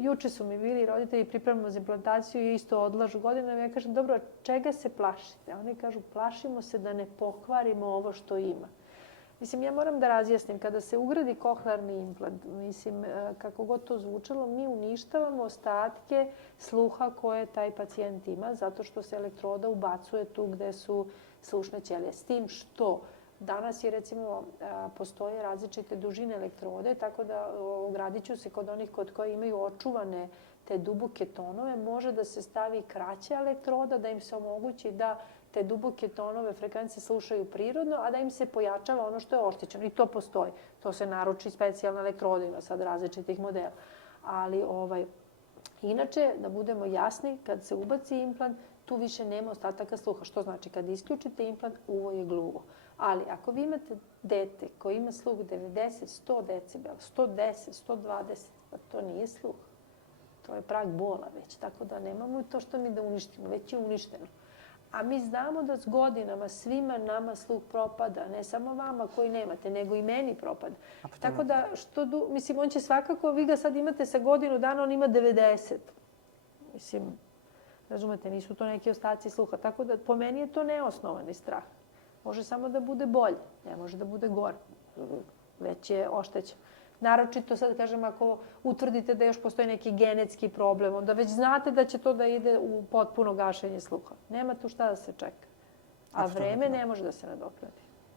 juče su mi bili roditelji, pripremamo za implantaciju i isto odlažu godinama. Ja kažem, dobro, čega se plašite? Oni kažu, plašimo se da ne pokvarimo ovo što ima. Mislim, ja moram da razjasnim, kada se ugradi kohlearni implant, mislim, kako god to zvučalo, mi uništavamo ostatke sluha koje taj pacijent ima, zato što se elektroda ubacuje tu gde su slušne ćelije. S tim što danas je, recimo, postoje različite dužine elektrode, tako da ogradit ću se kod onih kod koji imaju očuvane te duboke tonove, može da se stavi kraća elektroda, da im se omogući da te duboke tonove frekvencije slušaju prirodno, a da im se pojačava ono što je oštećeno. I to postoji. To se naruči specijalna elektroda, ima sad različitih modela. Ali, inače, da budemo jasni, kad se ubaci implant, tu više nema ostataka sluha. Što znači, kad isključite implant, uvo je gluvo. Ali, ako vi imate dete koji ima sluh 90-100 decibela, 110, 120, pa to nije sluh. To je prag bola već. Tako da nemamo to što mi da uništimo, već je uništeno. A mi znamo da s godinama svima nama sluh propada, ne samo vama koji nemate, nego i meni propada. Tako da, mislim, on će svakako, vi ga sad imate sa godinu dana, on ima 90. Mislim, razumete, nisu to neki ostaci sluha. Tako da, po meni je to neosnovani strah. Može samo da bude bolje, ne može da bude gore. Već je oštećen. Naročito sad, kažem, ako utvrdite da još postoji neki genetski problem, onda već znate da će to da ide u potpuno gašenje sluha. Nema tu šta da se čeka. A vreme ne može da se nadoknadi.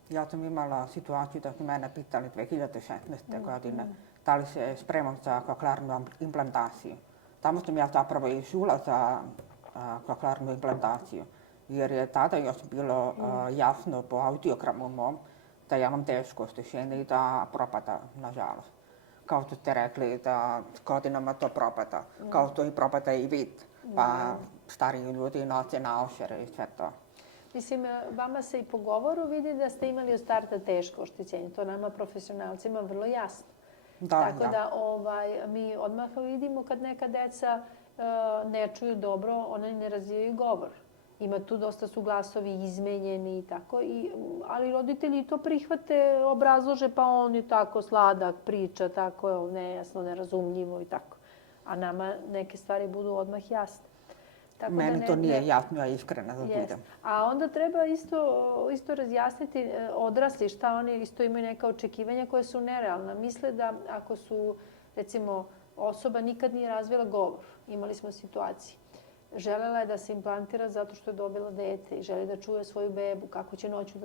Ja sam imala situaciju da su mene pitali 2016. godine da li se spremam za koklearnu implantaciju. Tamo sam ja zapravo i čula za koklearnu implantaciju, jer je tada još bilo jasno po audiogramu mom da ja imam teško oštećenje i da propada, nažalost. Kao što ste rekli, da s godinama to propada, kao što i propada i vid, pa stariji ljudi nose naočare i sve to. Mislim, vama se i po govoru vidi da ste imali od starta teško oštećenje. To nama profesionalcima vrlo jasno. Tako da mi odmah vidimo kad neka deca ne čuju dobro, one ne razvijaju govor. Ima tu dosta su glasovi izmenjeni i tako, ali roditelji to prihvate, obrazlože pa on je tako sladak, priča tako nejasno, nerazumljivo i tako. A nama neke stvari budu odmah jasne. Tako meni to nije jasno, ja iskreno da budem. A onda treba isto razjasniti odrasli šta oni isto imaju neka očekivanja koja su nerealna. Misle da ako su, recimo, osoba nikad nije razvila govor, imali smo situacije. Želela je da se implantira zato što je dobila dete i želi da čuje svoju bebu, kako će noću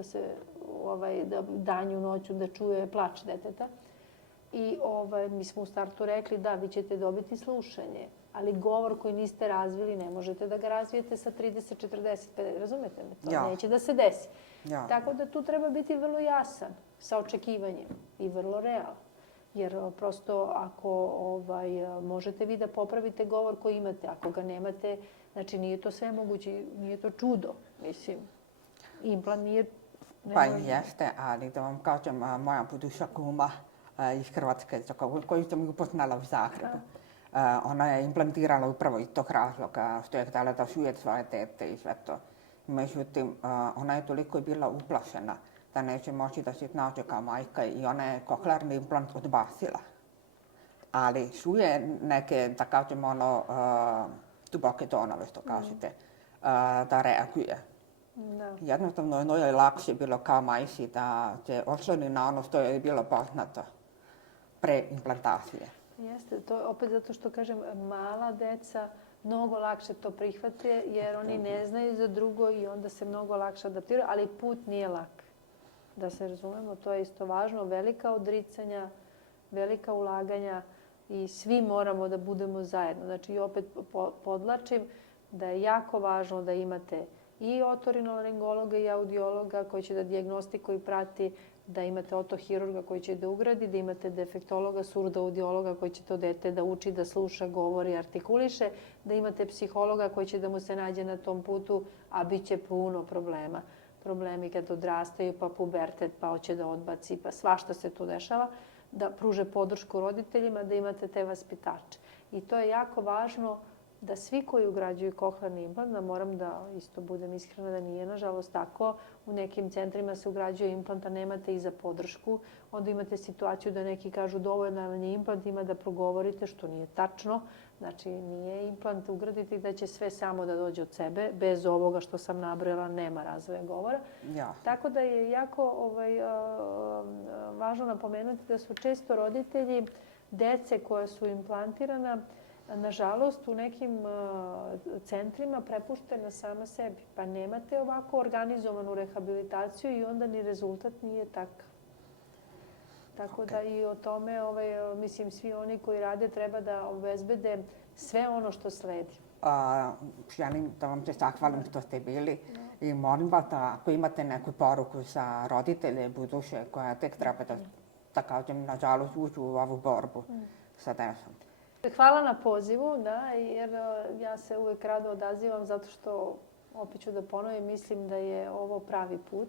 danju noću da čuje plač deteta. I mi smo u startu rekli da, vi ćete dobiti slušanje, ali govor koji niste razvili ne možete da ga razvijete sa 30, 40, 50, razumete me? To neće da se desi. Tako da tu treba biti vrlo jasan sa očekivanjem i vrlo realan. Jer prosto ako možete vi da popravite govor koji imate, ako ga nemate, znači nije to sve moguće, nije to čudo, mislim. Implant nije... Pa jeste, ali da vam kažem, moja buduća kuma iz Hrvatske, koju sam upoznala u Zagrebu, ona je implantirala upravo iz tog razloga što je htjela da čuje svoje dete i sve to. Međutim, ona je toliko bila uplašena da neće moći da se snađe kao majka i ona je koklearni implant odbacila. Ali čuje neke, da kažem, duboke tonove, što kažete, da reaguje. Jednostavno, ono je lakše bilo kao majci da se osloni na ono što je bilo poznato pre implantacije. Jeste, to je opet zato što, kažem, mala deca mnogo lakše to prihvate jer oni ne znaju za drugo i onda se mnogo lakše adaptiraju, ali put nije lak. Da se razumemo, to je isto važno. Velika odricanja, velika ulaganja i svi moramo da budemo zajedno. Znači, i opet podlačim da je jako važno da imate i otorinolaringologa i audiologa koji će da dijagnostikuje i prati, da imate otohirurga koji će da ugradi, da imate defektologa, surdoaudiologa koji će to dete da uči, da sluša, govori, artikuliše, da imate psihologa koji će da mu se nađe na tom putu, a bit će puno problema. Problemi kad odrastaju, pa pubertet, pa hoće da odbaci, pa svašta se tu dešava, da pruže podršku roditeljima, da imate te vaspitače. I to je jako važno da svi koji ugrađuju koklearni implant, da moram da isto budem iskrena da nije nažalost tako, u nekim centrima se ugrađuje implant, a nemate i za podršku, onda imate situaciju da neki kažu dovoljno vam je implant, ima da progovorite, što nije tačno. Znači, nije implant ugraditi da će sve samo da dođe od sebe, bez ovoga što sam nabrojala, nema razvoja govora. Tako da je jako važno napomenuti da su često roditelji dece koja su implantirana, nažalost, u nekim centrima prepuštena sama sebi. Pa nemate ovako organizovanu rehabilitaciju i onda ni rezultat nije takav. Tako da i o tome, mislim, svi oni koji rade treba da obezbede sve ono što sledi. Želim da vam se zahvalim što ste bili i molim vas da ako imate neku poruku za roditelje buduće koja tek treba da kažem, nažalost, uđu u ovu borbu sa decom. Hvala na pozivu, jer ja se uvijek rado odazivam zato što, opet ću da ponovim, mislim da je ovo pravi put.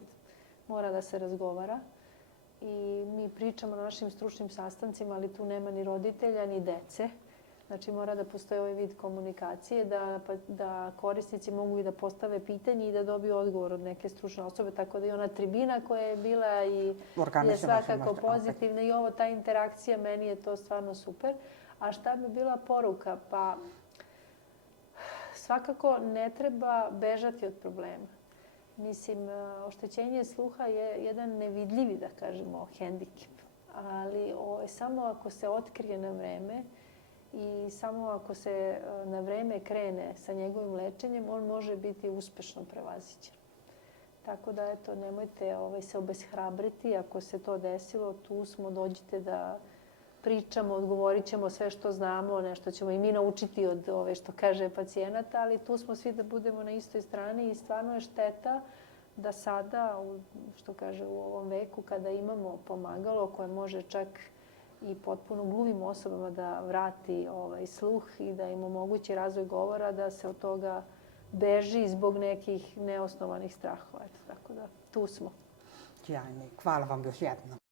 Mora da se razgovara. I mi pričamo na našim stručnim sastancima, ali tu nema ni roditelja, ni dece. Znači, mora da postoji ovaj vid komunikacije, da korisnici mogu i da postave pitanje i da dobiju odgovor od neke stručne osobe. Tako da i ona tribina koja je bila i je svakako pozitivna i ta interakcija, meni je to stvarno super. A šta bi bila poruka? Pa svakako ne treba bežati od problema. Mislim, oštećenje sluha je jedan nevidljivi, da kažemo, hendikep. Ali samo ako se otkrije na vreme i samo ako se na vreme krene sa njegovim lečenjem, on može biti uspešno prevaziđen. Tako da, eto, nemojte se obeshrabriti. Ako se to desilo, tu smo, dođite da pričamo, odgovorit ćemo sve što znamo, nešto ćemo i mi naučiti od ove što kaže pacijenata, ali tu smo svi da budemo na istoj strani i stvarno je šteta da sada, što kaže u ovom veku, kada imamo pomagalo koje može čak i potpuno gluvim osobama da vrati sluh i da im omogući razvoj govora, da se od toga beži zbog nekih neosnovanih strahova. Eto, tako da tu smo. Sjajni. Hvala vam još jednom.